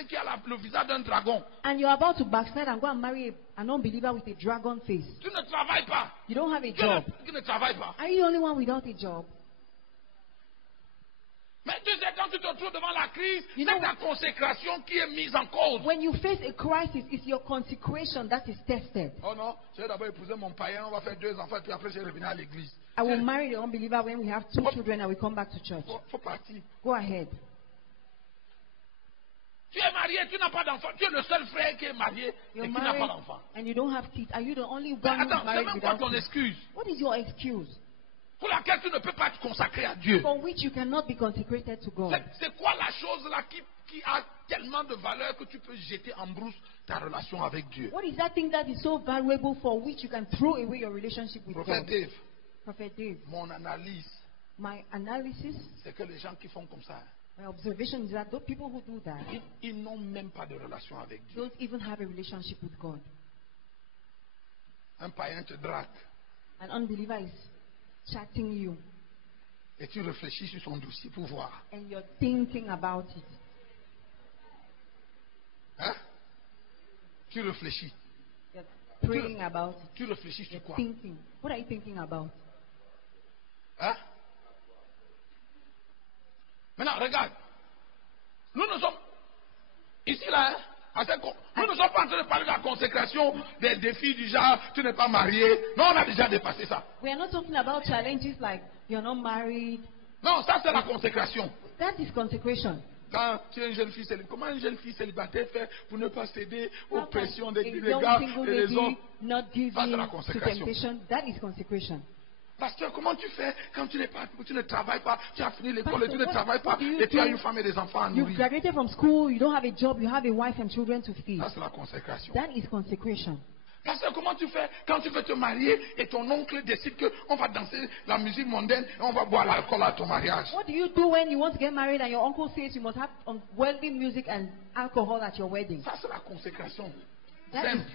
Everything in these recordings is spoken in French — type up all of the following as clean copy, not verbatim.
marier qui a le visage d'un dragon. And you're about to backslide and go and marry an unbeliever with a dragon face. Tu ne travailles pas. You don't have a Tu job. ne travailles pas. Are you the only one without a job? Mais tu sais, quand tu te trouves devant la crise, You c'est know- ta consécration qui est mise en cause. When you face a crisis, it's your consecration that is tested. Oh non, je vais d'abord épouser mon païen, on va faire 2 enfants, puis après je vais revenir à l'église. I will marry the unbeliever when we have 2 children and we come back to church. Faut partir. Go ahead. Tu es marié, tu n'as pas d'enfant. Tu es le seul frère qui est marié You're et qui n'a pas married d'enfant. and you don't have kids. Are you the only Mais one who's attends, c'est married même quoi without ton kids? excuse What is your excuse pour laquelle tu ne peux pas te consacrer à Dieu? for which you cannot be consecrated to God? C'est quoi la chose là qui a tellement de valeur que tu peux jeter en brousse ta relation avec Dieu? What is that thing that is so valuable for which you can throw away your relationship with Prophète God? Dave, Prophet Dave, mon analyse, my analysis, c'est que les gens qui font comme ça, my observation is that those people who do that ils n'ont même pas de relation avec Dieu. don't even have a relationship with God. Un païen te drague An unbeliever is chatting you et tu réfléchis sur son dossier pour voir. and you're thinking about it. Hein? Tu réfléchis. You're praying about it. Tu réfléchis sur You're quoi? thinking. What are you thinking about? Hein? Maintenant, regarde. Nous sommes ici là, hein, nous ne sommes pas en train de parler de la consécration, des défis du genre, tu n'es pas marié. Non, on a déjà dépassé ça. We are not talking about challenges like you're not married. Non, ça c'est la consécration. That is consecration. Quand tu es une jeune fille célibataire, comment une jeune fille célibataire fait pour ne pas céder aux How can pressions des a young gars single et des lady hommes? not give Ça, c'est la in to consécration. temptation? That is consecration. Pasteur, comment tu fais quand tu ne travailles pas, tu as fini l'école et tu ne Pastor, travailles pas what do you et tu as do? une femme et des enfants à You nourrir? graduated from school, you don't have a job, you have a wife and children to feed. Ça c'est la consécration. That is consecration. Pasteur, comment tu fais quand tu veux te marier et ton oncle décide qu'on va danser la musique mondaine et on va boire l'alcool à ton mariage? What do you do when you want to get married and your uncle says you must have worldly music and alcohol at your wedding? Ça c'est la consécration. That Simple.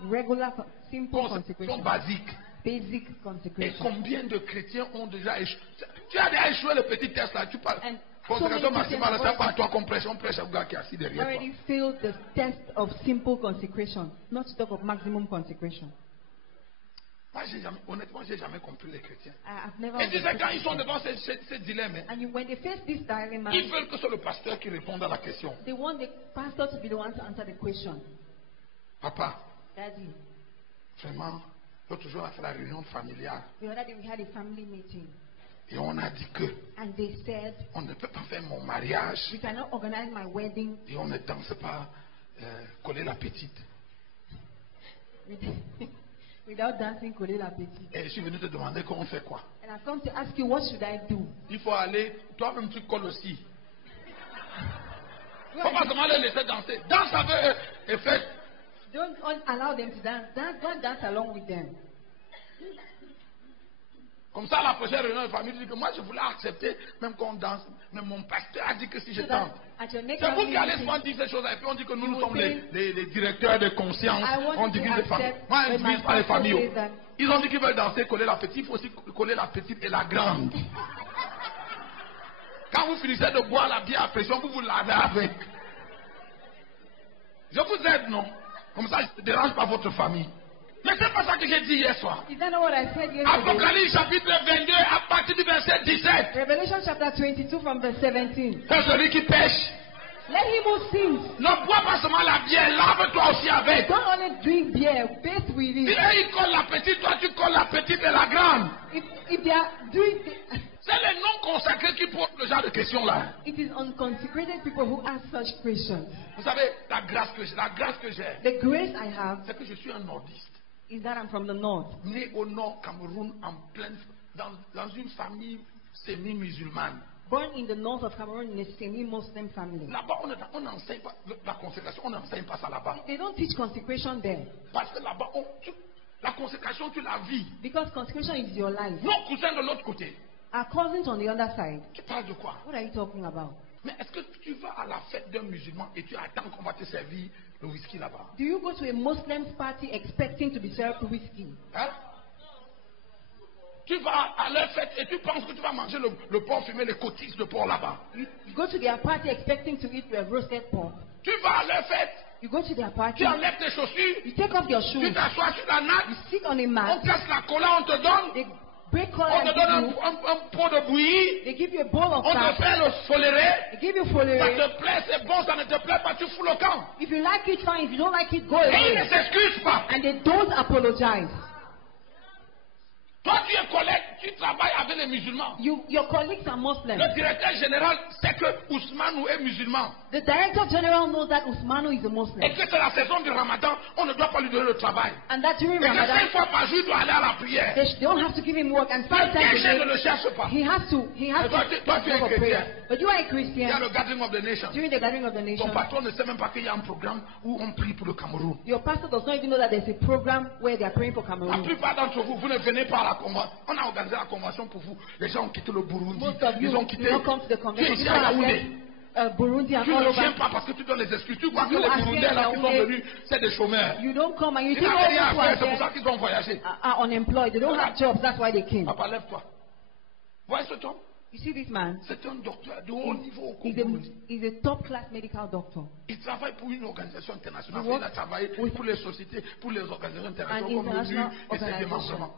is regular, simple Consécration consecration. basique. Basic Et consecration. combien de chrétiens ont déjà échoué? Tu as déjà échoué le petit test là, tu parles. And Consécration so many maximale, Christians c'est pas toi qu'on prêche, on prêche au gars qui est assis derrière toi. already failed the test of simple consecration, not to talk of maximum consecration. Moi, honnêtement, j'ai jamais compris les chrétiens. I've never Et tu sais, quand understood ils sont it. devant ces dilemmes, hein, And when they face this dilemma, ils veulent que ce soit le pasteur qui réponde à la question. they want the pastor to be the one to answer the question. Papa, Daddy, vraiment, l'autre jour, on a fait la réunion familiale the other day we had a family meeting et on a dit que and they said, on ne peut pas faire mon mariage we cannot organize my wedding et on ne danse pas coller la petite. without dancing Kole la Petite. Et je suis venu te demander comment on fait quoi. And I've come to ask you, what should I do? Il faut aller, toi-même tu colles aussi. Faut pas seulement les laisser danser. Danse avec eux et fais. Don't allow them to dance. Don't dance along with them. Comme ça, la prochaine réunion de famille dit que moi je voulais accepter même qu'on danse. Mais mon pasteur a dit que si je So that danse. at your next C'est vous family qui allez meeting, souvent dire ces choses et puis on dit que nous, You nous will sommes say, les directeurs de conscience. I want On you to divise les familles. accept Moi, je when ne my divise pas les pastor familles. says that. Ils ont dit qu'ils veulent danser, coller la petite. Il faut aussi coller la petite et la grande. Quand vous finissez de boire la bière à pression, vous vous lavez avec. Je vous aide, non? Comme ça, je ne dérange pas votre famille. Mais c'est pas ça que j'ai dit hier soir. Is that not what I said yesterday? Apocalypse chapitre 22 à partir du verset 17. Revelation chapter 22 from verse 17. C'est celui qui pêche. Let him who sins. Ne bois pas seulement la bière, lave-toi aussi avec. Don't only drink beer, bathe with Si it. eux, ils collent la petite, toi tu colles la petite et la grande. If they are doing, C'est les non-consacrés qui posent le genre de questions-là. it is unconsecrated people who ask such questions. Vous savez, la grâce que j'ai, The grace I have c'est que je suis un nordiste. is that I'm from the north. Né au nord Cameroun, en pleine, dans une famille semi-musulmane. Born in the north of Cameroon in a semi-Muslim family. Là-bas, on n'enseigne pas la consécration, on n'enseigne pas ça là-bas. They don't teach consecration there. Parce que là-bas, la consécration, tu la vis. Because consecration is your life. Nos cousins de l'autre côté, Our cousins on the other side. tu parles de quoi? What are you talking about? Mais est-ce que tu vas à la fête d'un musulman et tu attends qu'on va te servir le whisky là-bas? Do you go to a Muslim's party expecting to be served whiskey? Hein? Tu vas à leur fête et tu penses que tu vas manger le porc fumé, les côtisses de porc là-bas. You go to their party expecting to eat a roasted pork. Tu vas à leur fête, You go to their party. tu enlèves tes chaussures, You take off your tu shoes. t'assois sur la You natte, sit on a on mat. casse la cola, on te donne, They break color on te and donne give you. un pot de bouillie, They give you a bowl of on te fat. fait le foléré, They give you ça folere. te plaît, c'est bon, ça ne te plaît pas, tu fous le camp. If you like it, fine. If you don't like it, go Et ils ne away. s'excusent pas. And they don't apologize. Toi, tu es collègue, tu travailles avec les musulmans. Your colleagues are Muslims. Le directeur général sait que Ousmane est musulman. The director general knows that Usmanu is a Et Muslim. que c'est la saison du ramadan, on ne doit pas lui donner le travail. And that during Et que 5 Ramadan, fois par jour, il doit aller à la prière. they don't have to give him work. And Le 5 times péché ne a le day, cherche pas. he has to Toi, tu es go for chrétien. prayer. But you are a Il y a Christian. le gathering of the nation. During the gathering of the Ton nation, patron ne sait même pas qu'il y a un programme où on prie pour le Cameroun. your pastor does not even know that there's a program where they are praying for La Cameroon. plupart d'entre vous, vous ne venez pas à la convention. On a organisé la convention pour vous. Les gens ont quitté le Burundi. Most of you Ils ont do quitté. not come to the Tu es convention. ici People à have Yaoundé. left Burundi and Tu all ne viens over. pas parce que tu donnes les excuses. Tu crois que You les are Burundais here là in qui sont Yaoundé. venus, c'est des chômeurs. You don't come and you Ils think n'avaient all rien à those who faire, are c'est pour ça there qu'ils ont voyagé. are unemployed. They don't have jobs. That's why they came. Papa, lève-toi. Voyez cet homme. You see this man? C'est un docteur de haut niveau au He's Congo. he's a top-class medical doctor. Il travaille pour une organisation internationale. He works Il a travaillé with- pour les sociétés, pour les organisations An internationales comme l'ONU international et ses organization. démembrements.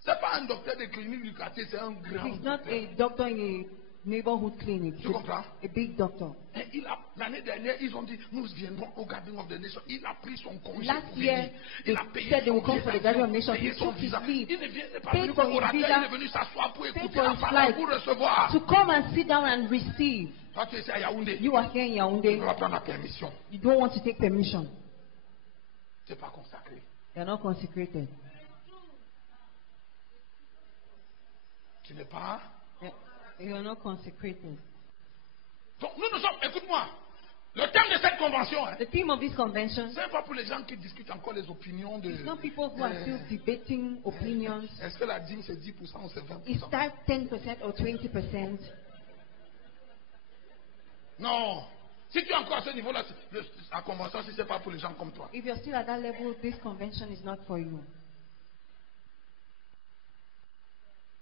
Ce n'est pas un docteur de clinique du quartier, c'est un grand He's not docteur. a doctor in a neighborhood clinic. Tu comprends? A big doctor. Et l'année dernière, ils ont dit, nous viendrons au Gathering of the Nation. Il a pris son congé Last pour year, venir. they Il a payé said they son will come billet for the d'avion, Gathering of Nations. payé He son took his visa. leave, Il ne vient pas paid venu for comme his orateur, visa, il est venu s'asseoir pour paid écouter for la his parole, flight, pour recevoir. to come and sit down and receive. Toi, tu es à Yaoundé. You are here in Tu Yaoundé. vas prendre la permission. You don't want to take permission. Tu n'es pas consacré. They are not consecrated. Tu n'es pas. You are not consecrated. Donc, nous sommes, écoute-moi, le thème de cette convention, hein, The theme of this convention ce n'est pas pour les gens qui discutent encore les opinions de. is not people who are still debating opinions. Est-ce que la dîme c'est 10% ou c'est 20%? Is that 10% or 20%? Non. Si tu es encore à ce niveau-là, la convention, si ce n'est pas pour les gens comme toi. If you're still at that level, this convention is not for you.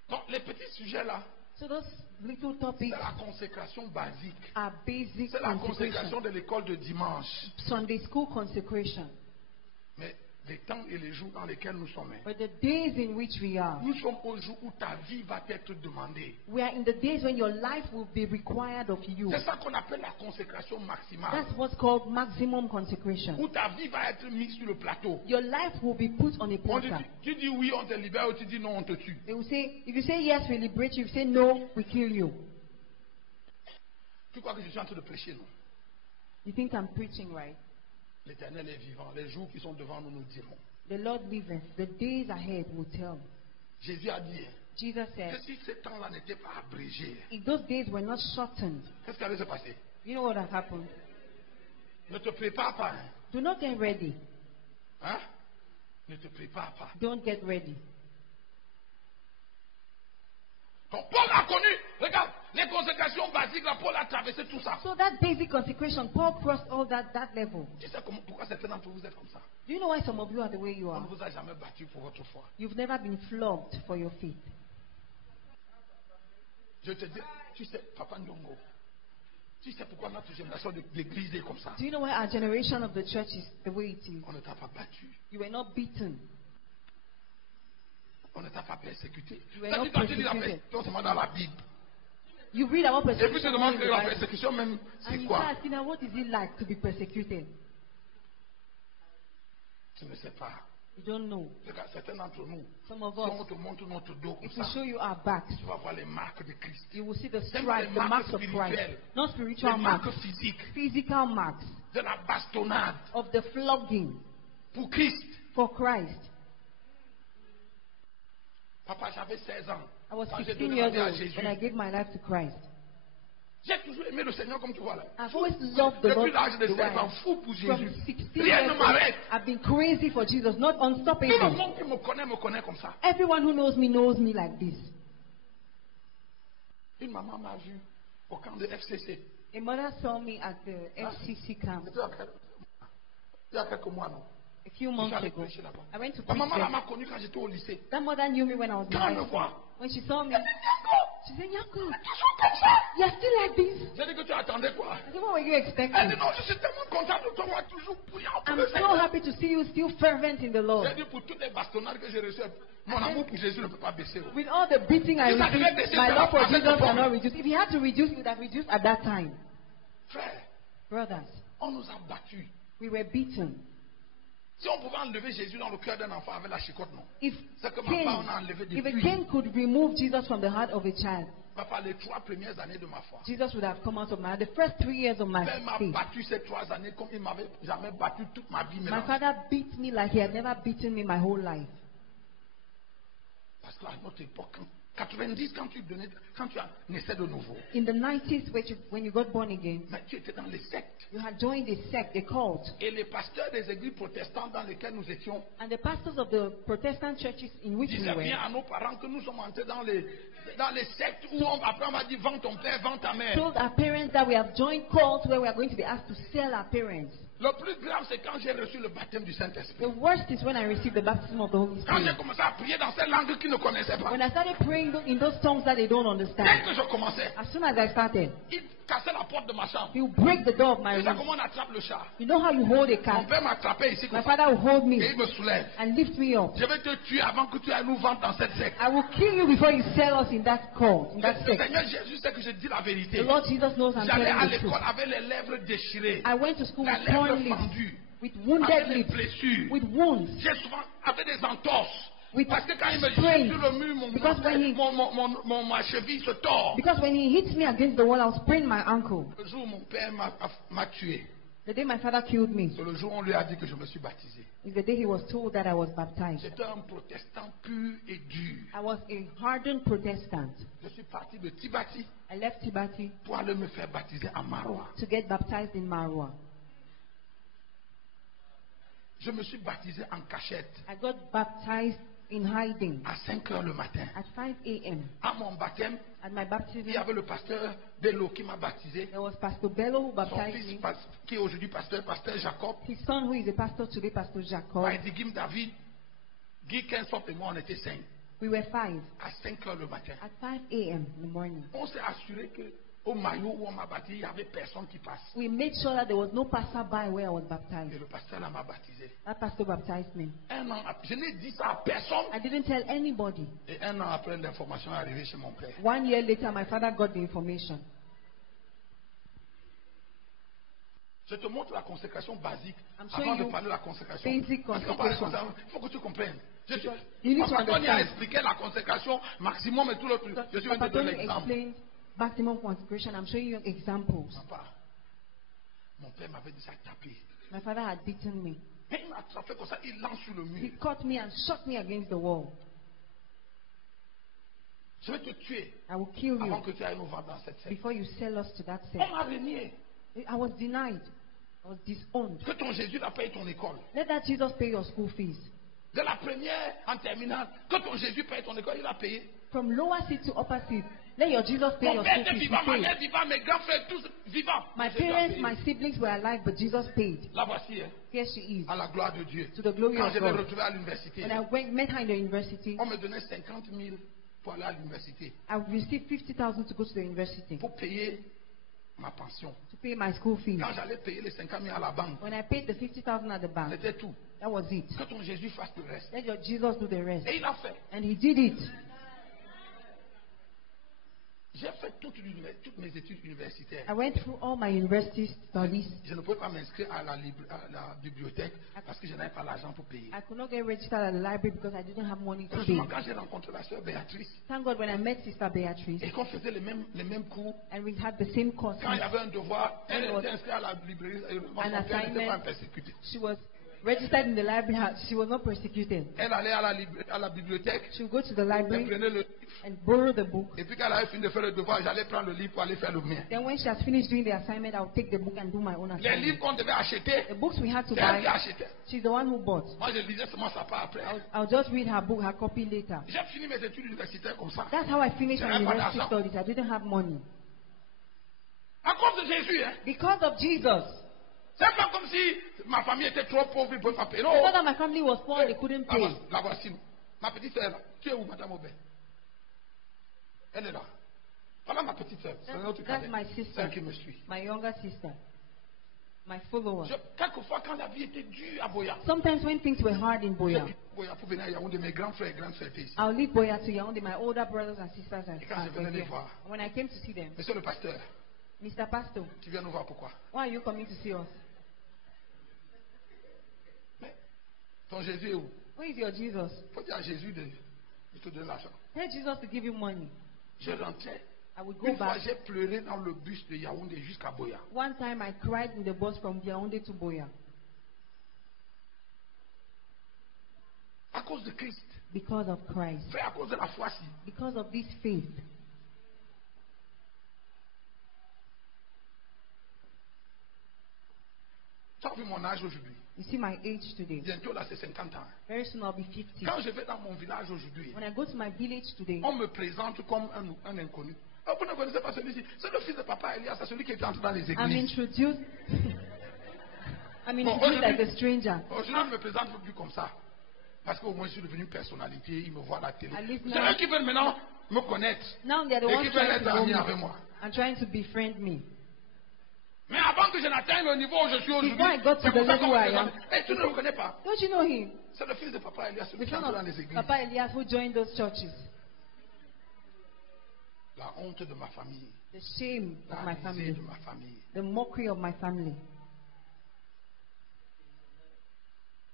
Donc, les petits sujets là, So those little c'est topics la consécration basique. are basic C'est la consecration. consécration de l'école de dimanche. Sunday school consecration. Mais les temps et les jours dans lesquels nous sommes, But the days in which we are, nous sommes au jour où ta vie va être demandée. we are in the days when your life will be required of you. C'est ça qu'on appelle la consécration maximale. That's what's called maximum consecration. Où ta vie va être mise sur le plateau. Your life will be put on a On dit, platter. tu dis oui, on te libère, ou tu dis non, on te tue. They will say, if you say yes, we liberate you. If you say no, we kill you. Tu crois que je suis en train de prêcher, non? You think I'm preaching right? L'Éternel est vivant. Les jours qui sont devant nous, nous dirons. The Lord liveth. The days ahead will tell. Jésus a dit Jesus que said, si ces temps-là n'étaient pas abrégés, if those days were not shortened, qu'est-ce qui allait se passer? you know what has happened? Ne te prépare pas. Hein? Do not get ready. Hein? Ne te prépare pas. Don't get ready. Donc Paul a connu, regarde, les consécrations basiques, là, Paul a traversé tout ça. So that basic consecration, Paul crossed all that level. Tu sais pourquoi certains d'entre vous êtes comme ça? Do you know why some of you are the way you On are? ne vous a jamais battu pour votre foi. You've never been flogged for your faith. Je te dis, tu sais, Papa Ndongo, tu sais pourquoi notre génération de l'église est comme ça? Do you know why our generation of the church is the way it is? On ne t'a pas battu. You were not beaten. On ne t'a pas persécuté. You were Ça not dit, toi, tu lis la persecuted. persécution dans la Bible. You read about Et puis tu persecution demandes in que the la Bible, persécution même, and c'est you quoi? start asking, now, what is it like to be persecuted? Tu ne sais pas. You don't know. Regarde, certains d'entre nous, Some of si on us, te montre notre dos comme if we ça, show you our backs, tu vas voir les marques de Christ. you will see the C'est pas stripes, les the marques marks of Christ. spirituelles. Not Les spiritual marques marks, physiques, physical marks de la bastonnade of the flogging pour Christ. for Christ. Papa, j'avais 16 ans. I was Quand j'ai 16 donné years ma vie à old Jésus. when I gave my life to Christ. J'ai toujours aimé le Seigneur comme tu vois là. I've always loved the Depuis Lord. l'âge de the 16 ans, way. fou pour From Jésus. 16 Rien years ne old, m'arrête. I've been crazy for Jesus, not Tout le unstoppable. monde qui me connaît comme ça. Everyone who knows me like this. Une maman m'a vu au camp de FCC. A mother saw me at the FCC camp C'était il y a quelques mois, non? a few Je suis months allé ago. prêcher là-bas. I went to Ma preach maman là there. m'a connu quand j'étais au lycée. That mother knew me when I was in Quand elle high me school. voit, When she saw me, Elle dit, Nyako, she said, Nyako, toujours comme ça. you're still like this. J'ai dit que tu attendais quoi? I said, what were you Elle dit, expecting? non, je suis tellement content de te voir toujours bouillant pour I'm le so Seigneur. happy to see you still fervent in the Lord. J'ai dit, pour toutes les bastonnades que j'ai reçues, mon amour pour Jésus ne peut pas baisser. With all the beating I If I didn't received, baisser, my love for avec Jesus le cannot problème. reduce. If he had to reduce, he would have reduced at that time. Frère, Brothers, on nous a battus. we were beaten. Si on pouvait enlever Jésus dans le cœur d'un enfant avec la chicotte, non. If C'est que ma part, on a enlevé if a depuis. king could remove Jesus from the heart of a child, Papa, les 3 premières années de ma foi. Jesus would have come out of my heart. The first 3 years of my Père m'a faith, battu ces 3 années comme il m'avait jamais battu toute ma vie. my Maintenant. father beat me like he had never beaten me my whole life. Parce qu'à notre époque, 90, quand tu as naissé de nouveau, In the 90s, when you got born again, mais tu étais dans les sectes. you had joined a sect, a cult. Et les pasteurs des églises protestantes dans lesquelles nous étions And the pastors of the Protestant churches in which we disaient were bien à nos parents que nous sommes entrés dans les sectes où après on m'a dit vends ton père, vends ta mère. told our parents that we have joined cults where we are going to be asked to sell our parents. Le plus grave, c'est quand j'ai reçu le baptême du Saint-Esprit. The worst is when I received the baptism of the Holy Quand j'ai Spirit. commencé à prier dans ces langues qu'ils ne connaissaient pas, When I started praying in those tongues that they don't dès understand, que je commençais, as soon as I started, ils cassaient la porte de ma chambre. he would break the door of my C'est ça room. comment on attrape le chat. You know how you hold a Mon cat? père m'attrapait ici My comme ça, father will hold et me il me soulève. and lift me up. Je vais te tuer avant que tu ailles nous vendre dans cette secte. I will kill you before you sell us in that cult, in that Le sect. Seigneur Jésus sait que je dis la vérité. The Lord Jesus knows I'm J'allais à telling the truth. l'école avec les lèvres déchirées, I went to school la with lèvre torn lips, fendue, with avec wounded des lips, blessures. with wounds, J'ai souvent avec des entorses. with Parce que quand il me sprains. jette sur le mur, Because when he- ma cheville se tord. Because when he hits me against the wall, I'll sprain my ankle. Le jour où mon père m'a tué, The day my father killed me c'est le jour où on lui a dit que je me suis baptisé. is the day he was told that I was baptized. J'étais un protestant pur et dur. I was a hardened Protestant. Je suis parti de Tibati I left Tibati pour aller me faire baptiser à Maroua. to get baptized in Marwa. Je me suis baptisé en cachette I got baptized in hiding à 5 heures le matin. at 5 a.m. À mon baptême, At my il baptism, y avait le pasteur Bello qui m'a baptisé. there was Pastor Bello who Son baptized fils, me. qui est aujourd'hui pasteur Jacob. His son, who is a pastor today, Pastor Jacob. Gim David, Guy Kensop et moi, on était 5. We were 5 À 5 heures le matin. at 5 a.m. in the morning. On s'est assuré qu'au maillot où on m'a baptisé, il n'y avait personne qui passe. We made sure that there was no passerby where I was Et baptized. le pasteur là m'a baptisé. That pastor baptized me. Un an après, je n'ai dit ça à personne. I didn't tell anybody. Et un an après, l'information est arrivée chez mon père. 1 year later, my father got the information. Je te montre la consécration basique I'm showing avant de you parler de la consécration. basic Parce qu'on parle de consecration. consécration, il faut que tu comprennes. You need to Papa Tony a understand. expliqué la consécration maximum et tout l'autre. Je suis venu te Papa donner Tony l'exemple. explained maximum consecration. I'm showing you examples. Papa, mon père m'avait dit ça taper. My father had beaten me. Mais il m'a attrapé comme ça, il lance sur le He mur. caught me and shot me against the wall. Je vais te tuer I will kill avant you que tu ailles nous vendre dans cette secte. before you sell us to that On sect. m'a renié I was denied. I was disowned. que ton Jésus n'a payé ton école. Let that Jesus pay your school fees. De la première en terminale, que ton Jésus paye ton école, il a payé. From lower seat to upper seat, let your Jesus pay Mon your père school était fees. vivant, He ma paid. mère vivante, mes grands frères, tous vivants. My Jésus a parents, payé. my siblings were alive, but Jesus paid. La voici, hein, Here she is. à la gloire de Dieu. To the glory Quand of je l'ai God. retrouvée à l'université, When I met her in the university, on me donnait 50 000 pour aller à l'université, I received 50,000 to go to the university pour payer ma pension. to pay my school fees. Quand j'allais payer les 50 000 à la banque, When I paid the 50,000 at the bank, c'était tout. that was it. Que ton Jésus fasse le reste. Let your Jesus do the rest. Et il a fait. And he did it. J'ai fait toutes mes études universitaires. I went through all my university studies. Je ne pouvais pas m'inscrire à la bibliothèque parce que je n'avais pas l'argent pour payer. I could not get registered at the library because I didn't have money to pay. Heureusement, quand j'ai rencontré la sœur Béatrice Thank God when I met Sister Beatrice et qu'on faisait les mêmes cours, and we had the same course, quand il y avait un devoir, elle It was était inscrite à la librairie. Heureusement, an son père n'était pas assignment. persécuté. She was registered in the library. She was not persecuted. Elle allait à la bibliothèque, She would go to the elle library prenait le livre, and borrow the book. et puis quand elle avait fini de faire le devoir, j'allais prendre le livre pour aller faire le mien. Then when she has finished doing the assignment, I would take the book and do my own Les livres assignment. qu'on devait acheter, The books we had to c'est elle qui buy, achetait. she's the one who bought. Moi, je lisais seulement sa part après. I'll just read her book, her copy later. J'ai fini mes études universitaires comme ça. That's how I finished my J'avais pas university d'argent. studies. I didn't have money. À cause de Jésus, hein. Because of Jesus. C'est pas comme si ma famille était trop pauvre, ils ne pouvaient pas payer. Non. It's not that my family was poor and they couldn't La pay. voici, la voici. Ma petite sœur, tu es où, Madame Aubert? Elle est là. Voilà ma petite sœur. C'est notre That's cadet. my sister. Celle qui me suit. My younger sister. My follower. Quelquefois, quand la vie était dure à Boya, Sometimes when things were hard in Boya, Boya pour venir à Yaoundé, mes grands frères et grandes sœurs étaient ici. I'll leave Boya to Yaoundé. My older brothers and sisters Et quand je were venais les here. voir, When I came to see them, monsieur le pasteur, Mr. Pastor, tu viens nous voir pourquoi? why are you coming to see us? Mais ton Jésus est où? Where is your Jesus? Il faut dire à Jésus de te donner l'argent. Tell Jesus to give you money. Je rentrais. I would go Une fois, back. j'ai pleuré dans le bus de Yaoundé jusqu'à Boya. One time I cried in the bus from Yaoundé to Boya À cause de Christ. because of Christ, Frère, à cause de la foi-ci. because of this faith. Tu as vu mon âge aujourd'hui? You see my age today. Bientôt là, c'est 50 ans. Very soon I'll be 50. Quand je vais dans mon village aujourd'hui, When I go to my village today, on me présente comme un inconnu. Oh, vous ne connaissez pas celui-ci. C'est le fils de papa Elias, c'est celui qui est entré dans les I'm églises. introduced. I'm Bon, introduced like a stranger. Aujourd'hui, on ne me présente plus comme ça. Parce qu'au moins, je suis devenu une personnalité, ils me voient à la télé. At least C'est now- eux qui veulent maintenant me connaître. Now they're the Et ones qui veulent trying être to know amis me avec moi. and trying to befriend me. Mais avant que je n'atteigne le niveau où je suis aujourd'hui, Before I got to c'est pour the ça level qu'on me where I présente. Et tu ne le connais pas. Don't you know him? C'est le fils de papa Elias, celui The qui est son entré dans of les églises. Papa Elias who joined those churches. La honte de ma famille. The shame of La my risée family. de ma famille. The mockery of my family.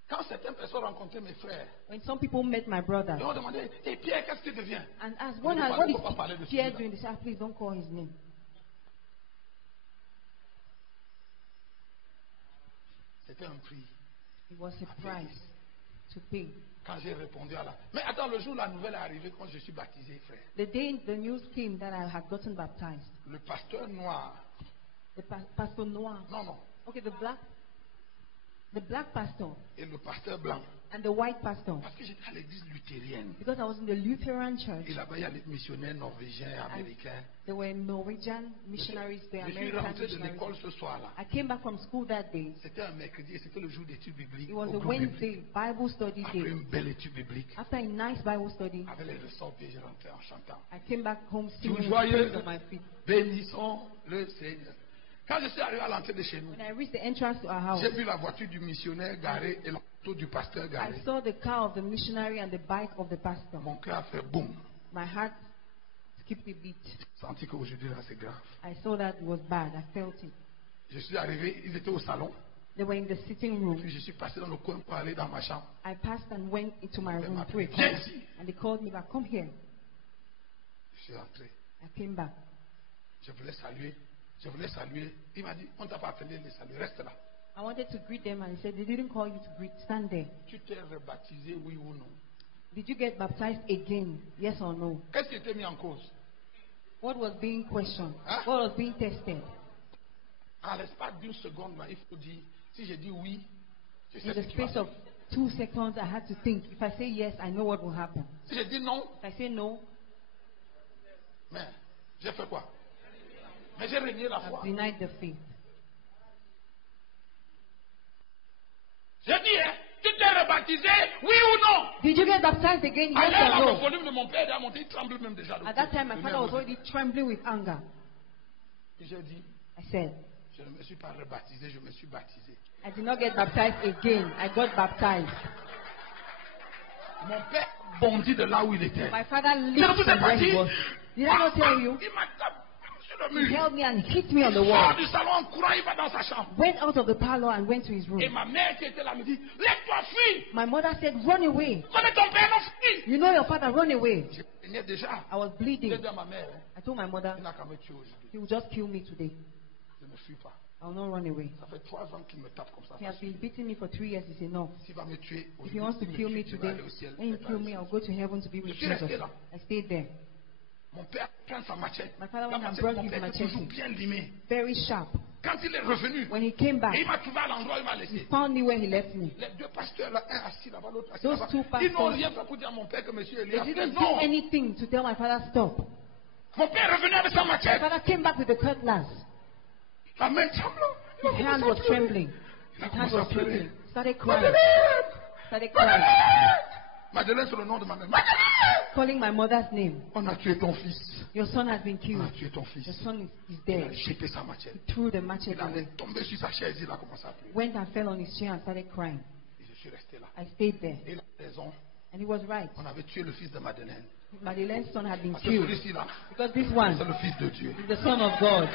Quand certaines personnes rencontraient mes frères, When some people met my brother ils ont demandé, et Pierre, qu'est-ce que tu deviens? and asked, On ne what peut pas parler de is Pierre celui-là. doing? They said, "Ah, please don't call his name." C'était un prix. It was a price to pay. Quand j'ai répondu à la... Mais attends, le jour où la nouvelle est arrivée, quand je suis baptisé, frère, The day the news came that I had gotten baptized, le pasteur noir, Pastor Noah, non, okay, the black pastor et le pasteur blanc, and the white pastor, parce que j'étais à l'église luthérienne, because I was in the Lutheran church, et là-bas, il y a les missionnaires norvégiens, américains. there were Norwegian missionaries there, Je suis American rentré de missionaries. l'école ce soir-là. I came back from school that day. C'était un mercredi et c'était le jour d'études bibliques. It was au a groupe biblique. Wednesday Bible study Après day. une belle étude biblique, After a nice Bible study, avec les ressorts, puis je rentrais en chantant. I came back home Tout singing with joyeux, praise on my feet. bénissons le Seigneur. Quand je suis arrivé à l'entrée de chez nous, When I reached the entrance to our house, j'ai vu la voiture du missionnaire garée et l'auto du pasteur I garée. saw the car of the missionary and the bike of the pastor. Mon cœur a fait boum. My heart skipped a beat. J'ai senti qu'aujourd'hui, là, c'est grave. I saw that it was bad. I felt it. Je suis arrivé, ils étaient au salon. They were in the sitting room. Puis je suis passé dans le coin pour aller dans ma chambre. I passed and went into my room to a Viens corner. ici. And they called me back, come here. Je suis rentré. I came back. Je voulais saluer. Je voulais saluer. Il m'a dit, on ne t'a pas appelé les saluer. Reste là. I wanted to greet them and he said, they didn't call you to greet. Stand there. Tu t'es rebaptisé, oui ou non? Did you get baptized again? Yes or no? Qu'est-ce qui était mis en cause? What was being questioned? Huh? What was being tested? En l'espace d'une seconde, là, il faut dire, si je dis oui, tu sais In ce the qui va space se of 2 seconds, I had to think. If I say yes, I know what will happen. Si je dis non, If I say no, mais j'ai fait quoi? Mais j'ai renié la foi. I've denied the faith. J'ai dit, hein, tu t'es rebaptisé, oui ou non? Did you get baptized again? Yes Alors, or le no? volume de mon père est monté, il tremble même déjà. At that time, my father was already trembling with anger. Et j'ai dit, I said, je ne me suis pas rebaptisé, je me suis baptisé. I did not get baptized again. I got baptized. Mon père bondit de là où il était. My father C'est leaped tout est from where he parti. was. Did I not tell you? Il m'a tapé sur le He mur. held me and hit me on the Il wall. sort du salon en courant, il va dans sa chambre. Went out of the parlor and went to his room. Et ma mère qui était là me dit, lève-toi, fuis. My mother said, run away. Connais ton père, non, fuis. You know your father, run away. Je saignais déjà. I was J'ai bleeding. dit à ma mère, hein, I told my mother, il n'a qu'à me tuer aujourd'hui. he will just kill me today. Je ne fuis pas. I will not run away. Ça fait 3 ans qu'il me tape comme ça. He has been beating me for 3 years. It's enough. S'il va me tuer If he wants to aujourd'hui, kill me tu vas today, aller au ciel. when you kill me, I'll go to heaven to be with Je suis Jesus. resté là. I stayed there. Mon père prend sa machette. My father La went and machette de brought mon his père était machete. toujours bien limée. Very sharp. Quand il est revenu, When he came back, et il m'a trouvé à l'endroit où il m'a he laissé. found me where he left me. Les 2 pasteurs là, un assis là-bas, l'autre assis Those là-bas. 2 Ils n'ont pastors, rien fait pour dire à mon père que monsieur they Elias. didn't do Non. anything to tell my father stop. Mon père est revenu avec sa My machette. father came back with the cutlass. La main tremblante. Il a His hand commencé à was pleurer. trembling. Il a His hand commencé à was pleurer. trembling. Started Ma crying. bébête! Started Ma crying. bébête! Madeleine, c'est le nom de ma mère. Madeleine! calling my mother's name. On a tué ton fils. Your son has been On killed. a tué ton fils. Your son is Il a dead. jeté sa machette. He threw the machete Il allait away. tomber sur sa chaise, il a commencé à pleurer. Went and fell on his chair and started crying. Et je suis resté là. I stayed there. Et il a raison. And he was right. On avait tué le fils de Madeleine. Madeleine's son had been Parce que killed. celui-ci là, Because this c'est one le fils de Dieu. is the son of God.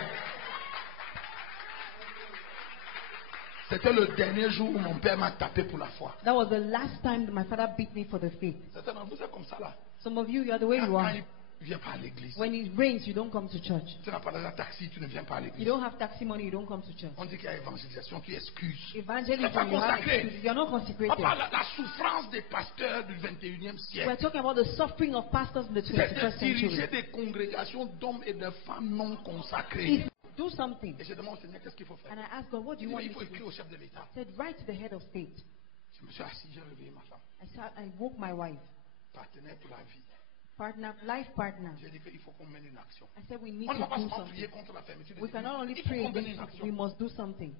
C'était le dernier jour où mon père m'a tapé pour la foi. That was the last time that my father beat me for the faith. Certains d'entre vous êtes comme ça là. Some of you, you are the way you Quand are. il ne vient pas à l'église. When it rains, you don't come to church. Tu n'as pas de taxi, tu ne viens pas à You l'église. don't have taxi money, you don't come to church. On dit qu'il y a évangélisation, tu excuses. Evangelism, C'est pas you have consacré. excuses. You're not On consecrated. parle de la souffrance des pasteurs du 21e We're siècle. talking about the suffering of pastors in the C'est 21st de diriger century. des congrégations d'hommes et de femmes non consacrés. If do something. Et je demande au Seigneur, qu'est-ce qu'il faut faire? And I asked God, what do Il you dit, want il me faut to écrire do? au chef de l'État. I said, write to the head of state. Je me suis assis, j'ai réveillé ma femme. I woke my wife, Partenaire pour la vie. life partner. J'ai dit qu'il faut qu'on mène une action. I said, we need On ne va to pas do seulement something. prier contre la fermeture des We cannot only églises. Il faut pray qu'on mène une against it, action. we must do something.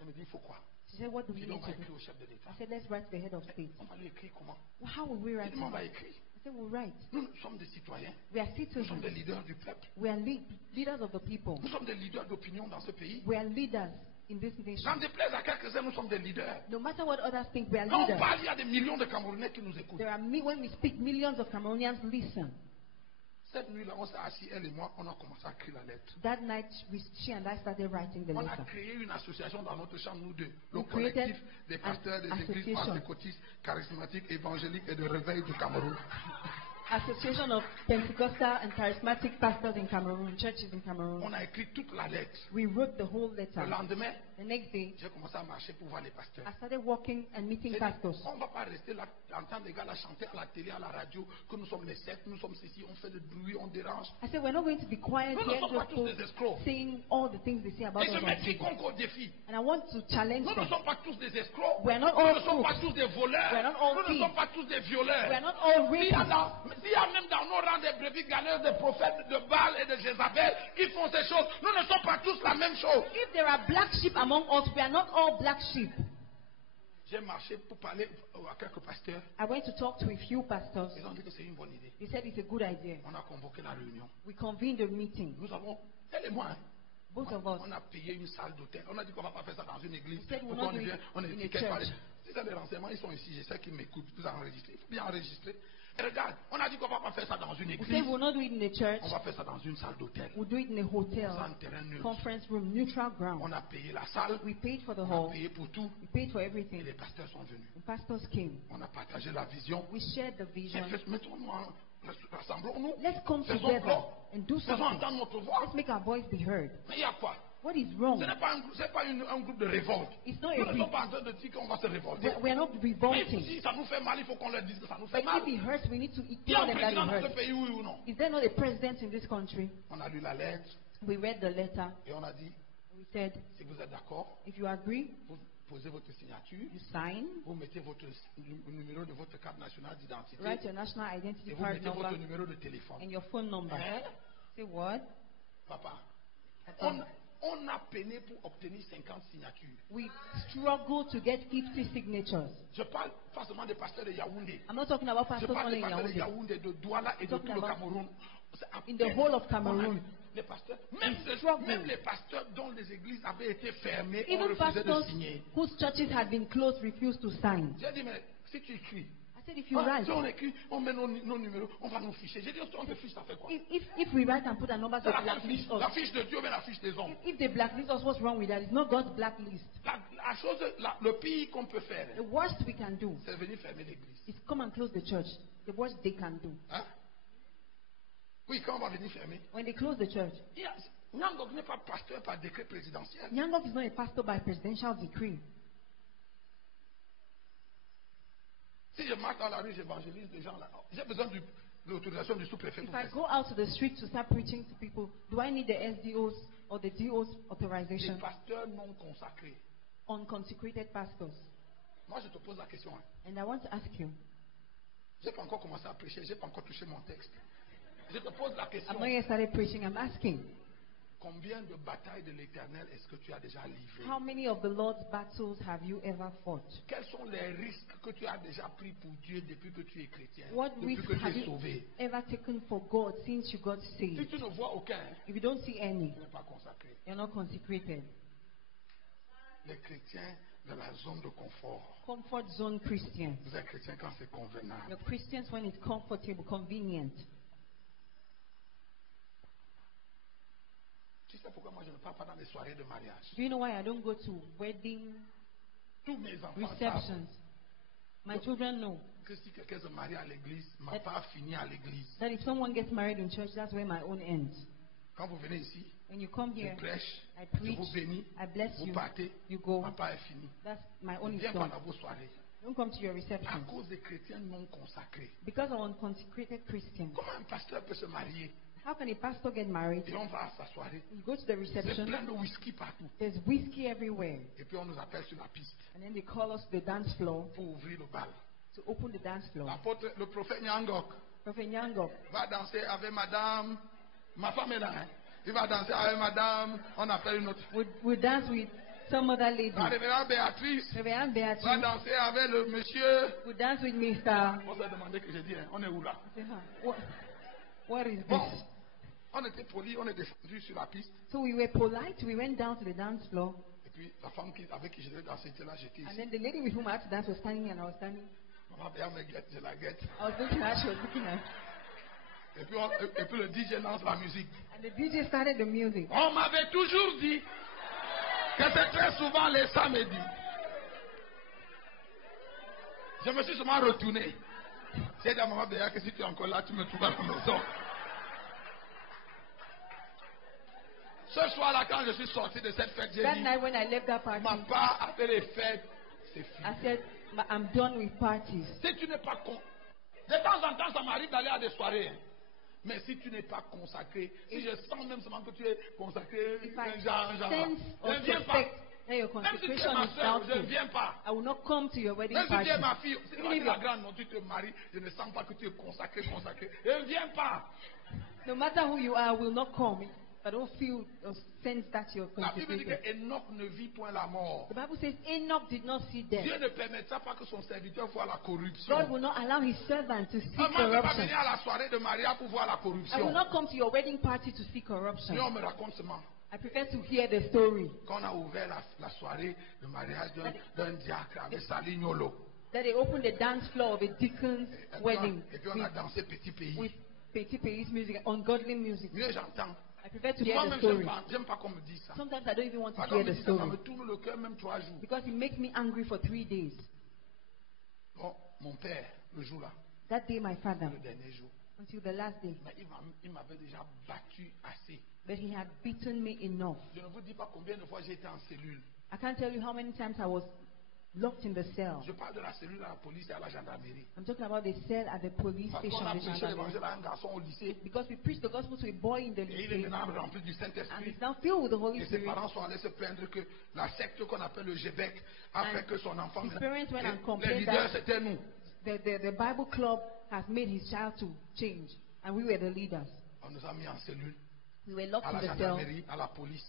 Elle me dit, il faut quoi? She said, what do we J'ai dit, on need va to do? écrire au chef de l'État. I said, let's write to the head of state. On va lui écrire comment? Well, how will we Il write dit, to mais on him? va écrire. I said, we'll write. Nous sommes des citoyens. We are Nous sommes des citizens. leaders du peuple. We are leaders of the people. Nous sommes des leaders d'opinion dans ce pays. We are leaders in this N'en nation. déplaise à quelques-uns, nous sommes des leaders. No matter what others think, we are Quand on leaders. parle, il y a des millions de Camerounais qui nous écoutent. There are when we speak, millions of Cameroonians listen. Cette nuit-là, on s'est assis, elle et moi, on a commencé à écrire la lettre. That night, she and I started writing the On a letter. créé une association dans notre chambre, nous deux. Le We created collectif des pasteurs des an églises association. pentecôtistes, charismatiques, évangéliques et de réveil du Cameroun. Association of Pentecostal and Charismatic Pastors in Cameroon, churches in Cameroon. On a écrit toute la lettre. We wrote the whole letter. Le lendemain, The next day, j'ai commencé à marcher pour voir les pasteurs. I started walking and meeting J'ai dit, pastors. on ne va pas rester là, entendre les gars là chanter à la télé, à la radio, que nous sommes les sectes, nous sommes ceci, on fait du bruit, on dérange. I said, we're not going to be quiet Nous ne here sommes pas just tous des escrocs. saying all the things they say about Et us je on mets TV. quiconque au défi. And I want to challenge Nous ne them. sommes pas tous des escrocs. We are not Nous all ne sommes pas crooks. tous des voleurs. We are not all Nous ne thieves. sommes pas tous des violeurs. We are not all S'il y a rapists. s'il y a même dans nos rangs des brebis galeuses, des prophètes de Baal et de Jézabel qui font ces choses, nous ne sommes pas tous la même chose. If there are black sheep among us, we are not all black sheep. J'ai marché pour parler à quelques pasteurs. I went to talk to a few pastors. Ils ont dit que c'est une bonne idée. They said it's a good idea. On a convoqué la réunion. We convened a meeting. Nous avons, elle et moi, hein, Both of us. on a payé une salle d'hôtel. On a dit qu'on ne va pas faire ça dans une église. We said we'll Pourquoi not do it on est in a ici, quelque part. church. Si c'est des renseignements, ils sont ici. Je sais qu'ils m'écoutent. Vous enregistrez. Il faut bien enregistrer. Et regarde, on a dit qu'on ne va pas faire ça dans une We église. said we'll not do it in a church. On va faire ça dans une salle d'hôtel. We'll do it in a hotel, Dans un terrain neutre. conference room, neutral ground. On a payé la salle. We paid for the On a hall. payé pour tout. We paid for Et everything. les pasteurs sont venus. The pastors came. On a partagé la vision. We shared the vision. Mettons-nous rassemblons-nous. Let's come Faisons together corps. and do Faisons something. entendre notre voix. Let's make our voice be heard. Mais il y a quoi? What is Ce wrong? n'est pas, un groupe de révolte. It's not Nous a ne sommes group. pas en train de dire qu'on va se révolter. We are not Mais revolting. si ça nous fait mal, il faut qu'on leur dise que ça nous fait But mal. if it hurts, we need to Il y a tell un them that président it dans ce hurts. pays, oui ou non? Is there not a president in this country? On a lu la lettre We read the letter. et on a dit, We said, si vous êtes d'accord, if you agree, vous posez votre signature, you sign, vous mettez votre numéro de votre carte nationale d'identité write your national identity et vous card mettez votre number numéro de téléphone. and your phone number. Hein? Say what? Papa, Papa. on a peiné pour obtenir 50 signatures. We struggle to get 50 signatures. Je parle pas seulement des pasteurs de Yaoundé. I'm not talking about Je pastors parle only des in pasteurs de Yaoundé. Yaoundé, de Douala et de tout Talking le about Cameroun. C'est à in the peine. whole of On a Cameroon. eu les pasteurs, struggle. même les pasteurs dont les églises avaient été fermées, ont Even refusé de pastors signer. whose churches had been closed refused to sign. J'ai dit, mais si tu écris, I said, if you write, si on écrit, on met nos numéros, on va nous ficher. J'ai dit, si on te fiche, ça fait quoi? if we write and put our numbers, C'est they la fiche, blacklist us. la fiche de Dieu, mais la fiche des hommes. If they blacklist us, what's wrong with that? It's not God's blacklist. La chose, le pire qu'on peut faire, The worst we can do c'est venir fermer l'église. is come and close the church. The worst they can do. Hein? Oui, quand on va venir fermer, When they close the church, Nyangok n'est pas pasteur par décret présidentiel. Nyangok is not a pastor by presidential decree. Si je marche dans la rue, j'évangélise des gens là. J'ai besoin de l'autorisation du sous-préfet If pour I faire go out to the street to start preaching to people, do I need the SDO's or the DO's ça. Les authorization? pasteurs non consacrés. Unconsecrated pastors. Moi, je te pose la question. Hein. And I want to ask you, Je n'ai pas encore commencé à prêcher, je n'ai pas encore touché mon texte. Je te pose la question. I'm not yet started preaching, I'm asking. Combien de batailles de l'Éternel est-ce que tu as déjà livrées? How many of the Lord's battles have you ever fought? Quels sont les risques que tu as déjà pris pour Dieu depuis que tu es chrétien, What depuis risks que tu have es you sauvé? ever taken for God since you got Si saved? tu ne vois aucun, If you don't see any, tu n'es pas consacré. you're not consecrated. Les chrétiens de la zone de confort. Comfort zone Christians. Vous êtes chrétien quand c'est convenable. You're Christians when it's comfortable, convenient. Tu sais pourquoi moi je ne pars pas dans les soirées de mariage? Do you know why I don't go to wedding Tous mes enfants savent receptions? My children know que si quelqu'un se marie à l'église, ma part finit à l'église. that if someone gets married in church, that's where my own ends. Quand vous venez ici, When you come je here, prêche, I je preach, vous bénis, I bless vous you, partez, you go. ma part est finie. That's my Ne own is viens pas done. dans vos soirées. Don't come to your À reception. cause des chrétiens non consacrés. Because of unconsecrated Christians. Comment un pasteur peut se marier How can a pastor get married? et on va à sa soirée? You go to the C'est reception, plein de whisky partout. there's whiskey everywhere. Et puis on nous appelle sur la piste And then they call us to the dance floor pour ouvrir le bal. to open the dance floor. L'apôtre, le prophète Nyangok Prophet Nyangok va danser avec madame. Ma femme est là, hein? Il va danser avec madame. On appelle une autre. would dance with some other lady. La révérende Béatrice Reverend va Beatrice danser avec le monsieur. would dance with Mr. On s'est demandé que j'ai dit, hein, on est où là? I say, huh, what is Bon, this? on était polis, on est descendu sur la piste. So we were polite. We went down to the dance floor. Et puis la femme avec qui je devais danser était là, j'étais And ici. then the lady with whom I had to dance was standing and I was standing. Maman Béa me guette, je la guette. I was looking at her, she was looking at me. Et puis le DJ lance la musique. And the DJ started the music. On m'avait toujours dit que c'est très souvent les samedis. Je me suis seulement retourné. J'ai dit à maman Béa que si tu es encore là, tu me trouves à la maison. Ce soir-là, quand je suis sorti de cette fête, j'ai That dit, night when I left that party, ma part après les fêtes, c'est fini. I said, I'm done with parties. Si tu n'es pas con, de temps en temps, ça m'arrive d'aller à des soirées. Hein. Mais si tu n'es pas consacré, si je sens même seulement que tu es consacré, If I genre, sense or ne viens pas. suspect that your Même si tu es consecration ma is soeur, je ne doubtful, viens pas. I will not come to your wedding Même si party. tu es ma fille, si Even tu es if la you're- grande, non, tu te maries, je ne sens pas que tu es consacré. Ne viens pas. No matter who you are, I will not come. I don't feel or sense that you're La Bible dit consecrated. qu'Enoch ne vit point la mort. The Bible says Enoch did not see death. Dieu ne permettra pas que son serviteur voie la corruption. God will not allow his servant to see Moi, je ne vais pas corruption. venir à la soirée de mariage pour voir la I will corruption. not come to your wedding party to see corruption. Mais on me raconte seulement I prefer to hear the story. qu'on a ouvert la soirée de mariage d'un diacre avec Salignolo. That they opened the dance floor of a deacon's wedding Et puis on a dansé petit pays. with Petit Pays music, ungodly music. Mieux j'entends. I prefer to hear Moi-même, the story. j'aime pas qu'on me dise ça. Sometimes I don't even want to Quand on hear me the dit ça, ça story me tourne le cœur même 3 jours. because it makes me angry for 3 days. Bon, mon père, le jour-là, That day, my father, le dernier jour, until the last day, mais il m'avait déjà battu assez. but he had beaten me enough. Je ne vous dis pas combien de fois j'ai été en cellule. I can't tell you how many times I was locked in the cell. Je parle de la cellule à la police et à la gendarmerie. I'm talking about the cell at the police Parce station. qu'on a the prêché gendarmerie. l'évangile à un garçon au lycée Because we preached the gospel to a boy in the et il est lycée, maintenant rempli du and Saint-Esprit. he's now filled with the Holy Et ses Spirit. parents sont allés se plaindre que la secte qu'on appelle le GBEC a fait que son enfant. His parents went and Les complained leaders that c'était nous. the Bible club has made his child to change, and we were the leaders. On nous a mis en cellule, We were locked à la in the cell gendarmerie, à la police.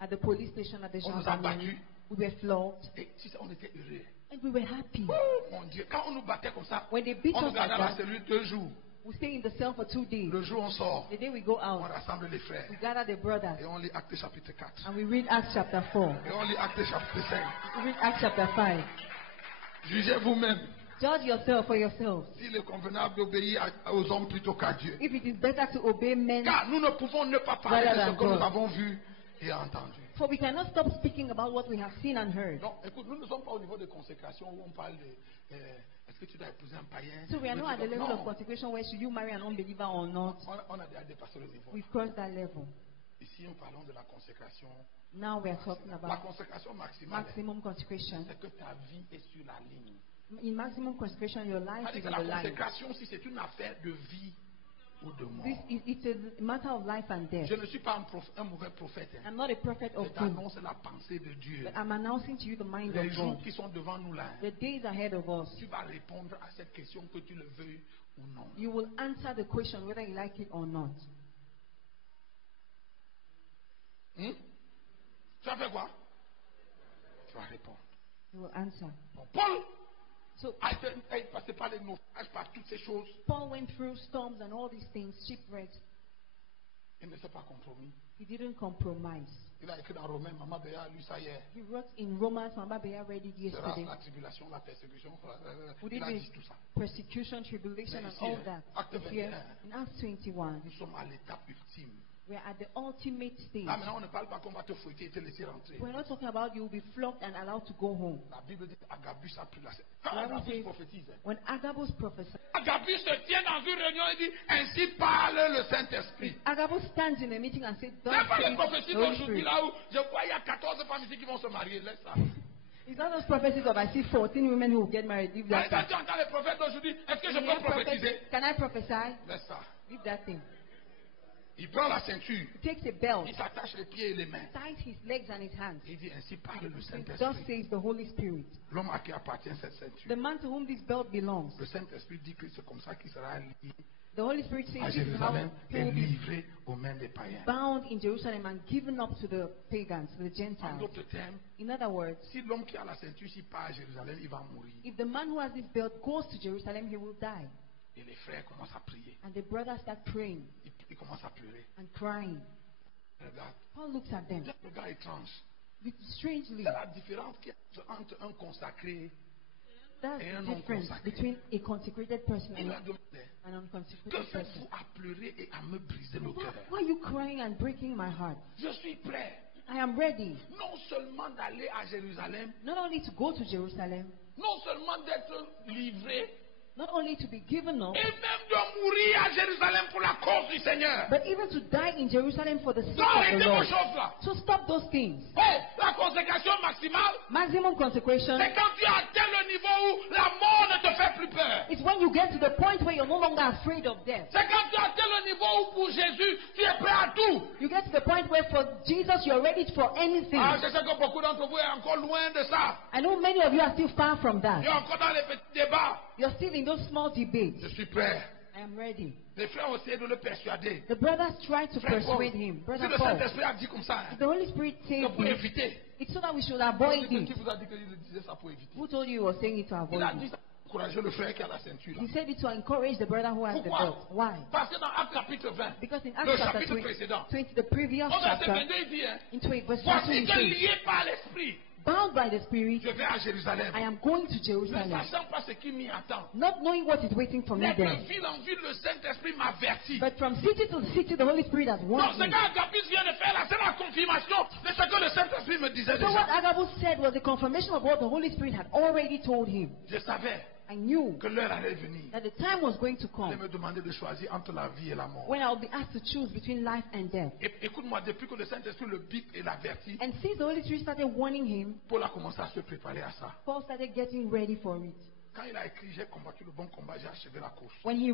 at the police station, at the On nous a gendarmerie. battus. We were flogged, Et tu sais, on était heureux. and we were happy. Oh mon Dieu, quand on nous battait comme ça, When they beat on nous us like gardait à la that, cellule 2 jours. we stay in the cell for 2 days. Le jour où on sort, The day we go on out, rassemble les frères. we gather the brothers, Et on lit Actes chapitre 4. and we read Acts chapter 4. Et on lit Actes chapitre 5. We read Acts chapter 5. Jugez vous-même Judge yourself for yourselves. s'il est convenable d'obéir aux hommes plutôt qu'à Dieu. If it is better to obey men, Car nous ne pouvons ne pas parler de Rather ce than que nous God. avons vu et entendu. for we cannot stop speaking about what we have seen and heard. Donc, écoute, nous ne sommes pas au niveau de consécration où on parle de est-ce que tu dois épouser un païen. So we are not at the level Non. of consecration where should you marry an unbeliever or not. On a déjà dépassé le niveau. We've crossed that level. Ici, nous parlons de la consécration. Now we are talking La about consécration maximale, maximum consecration. c'est que ta vie est sur la ligne. In maximum consecration, your life C'est-à-dire is que on la the line. consécration, si c'est une affaire de vie ou de mort. It's a matter of life and death. Je ne suis pas un mauvais prophète. Hein. I'm not a prophet of Je doom, t'annonce la pensée de Dieu. but I'm announcing to you the mind Les of jours God. qui sont devant nous là, The days ahead of us, tu vas répondre à cette question que tu le veuilles ou non. you will answer the question whether you like it or not. Tu vas faire quoi? Tu vas répondre. He will answer. Bon, Paul So a été passé par les naufrages, par toutes ces choses. Paul went through storms and all these things, shipwrecks. Il ne s'est pas compromis. He didn't compromise. Il a écrit dans Romains, Maman Béa a lu ça hier. He wrote in Romans, Mama Beya read it Ce sera yesterday. la tribulation, la persécution. Would Il it a be dit tout ça. persecution, tribulation, and all that? Acte Here 21. in Acts 21, Nous sommes à l'étape ultime. we're at the ultimate stage. Là maintenant, on ne parle pas qu'on va te fouetter et te laisser rentrer. We're not talking about you will be flogged and allowed to go home. La Bible dit Agabus a pris la scène. Quand The Bible Agabus says, prophétise, when Agabus prophesied, Agabus se tient dans une réunion et dit ainsi parle le Saint-Esprit. Agabus stands in a meeting and says, C'est "Don't pas les say prophéties the Holy d'aujourd'hui Spirit." là où je vois il y a 14 femmes ici qui vont se marier. Laisse ça. It's not those prophecies of I see 14 women who will get married. Leave that Quand thing. tu entends les prophètes d'aujourd'hui, est-ce que je When you hear peux prophétiser? Can I prophesy? Laisse ça. Leave that thing. Il prend la ceinture, He takes a belt, il s'attache les pieds et les mains. ties his legs and his hands. Il dit ainsi parle le Thus Saint-Esprit. says the Holy Spirit. L'homme à qui appartient cette The ceinture. man to whom this belt belongs. Le Saint-Esprit dit que c'est comme ça qu'il sera lié The Holy Spirit à says this is how Jérusalem he et will be livré aux mains des païens. bound in Jerusalem and given up to the pagans, to the En Gentiles. d'autres termes, In other words, si l'homme qui a la ceinture s'il part à Jérusalem, il va mourir. if the man who has this belt goes to Jerusalem, he will die. Et les frères commencent à prier. And the brothers start praying Ils commencent à pleurer. and crying. Regarde, Paul looks at them regarde étrange. strangely. C'est la différence qu'il y a entre un consacré. That's Et un the non difference consacré. between a consecrated person Il and a demandé, an que unconsecrated person. faites-vous à pleurer et à me briser le cœur? Why are you crying and breaking my heart? Je suis prêt, I am ready non seulement d'aller à Jérusalem, not only to go to Jerusalem, non seulement d'être livré, not only to be given up, et même de mourir à Jérusalem pour la cause du Seigneur. but even to die in Jerusalem for the sake Donc of the arrêtez vos Lord. choses là. So stop those things. Hey, la consécration maximale, Maximum consecration c'est quand tu atteins le niveau où la mort ne te fait plus peur. is when you get to the point where you're no longer afraid of death. C'est quand tu atteins le niveau où pour Jésus, tu es prêt à tout. You get to the point where for Jesus you're ready for anything. Ah, je sais que beaucoup d'entre vous est encore loin de ça. I know many of you are still far from Il y that. a encore dans les petits débats. You're still in those small debates. Je suis prêt. I am ready. Les frères ont essayé de le persuader. The brothers tried to Frère Paul, persuade him. si Brother le Paul, Saint-Esprit a dit comme ça, if the Holy Spirit c'est saved pour him, éviter. it's so that we should avoid Qui it. vous a dit qu'il disait ça pour éviter? Who told you he was saying it to Il avoid a dit it? ça pour encourager le frère qui a la ceinture. He said it to encourage the brother who has the Pourquoi? belt. Why? Parce que dans Acte chapitre 20, Because in le Acts chapter chapitre 20, précédent, 20, the previous au verset chapter, 22, il dit, hein, in 20, verse 22, voici he que says, lié par l'Esprit, bound by the Spirit, je vais à Jérusalem. I am going to Ne Jerusalem, sachant pas ce qui m'y attend. not knowing what is waiting for me Dès que there. ville en ville, le Saint-Esprit m'avertit. But from city to city, the Holy Spirit has Donc warned ce me. qu'Agabus vient de faire là, c'est la confirmation de ce que le Saint-Esprit me disait So what déjà. Agabus said was a confirmation of what the Holy Spirit had already told him. Je savais I knew que l'heure allait venir. that the time was going to Il come me demandait de choisir entre la vie et la mort. when I will be asked to choose between life and death. Écoute-moi, depuis que le Saint-Esprit le bip et l'avertit, And since the Holy Spirit started warning him, Paul a commencé à se préparer à ça. Paul started getting ready for it. Quand il a écrit, j'ai combattu le bon combat, j'ai achevé la course. When he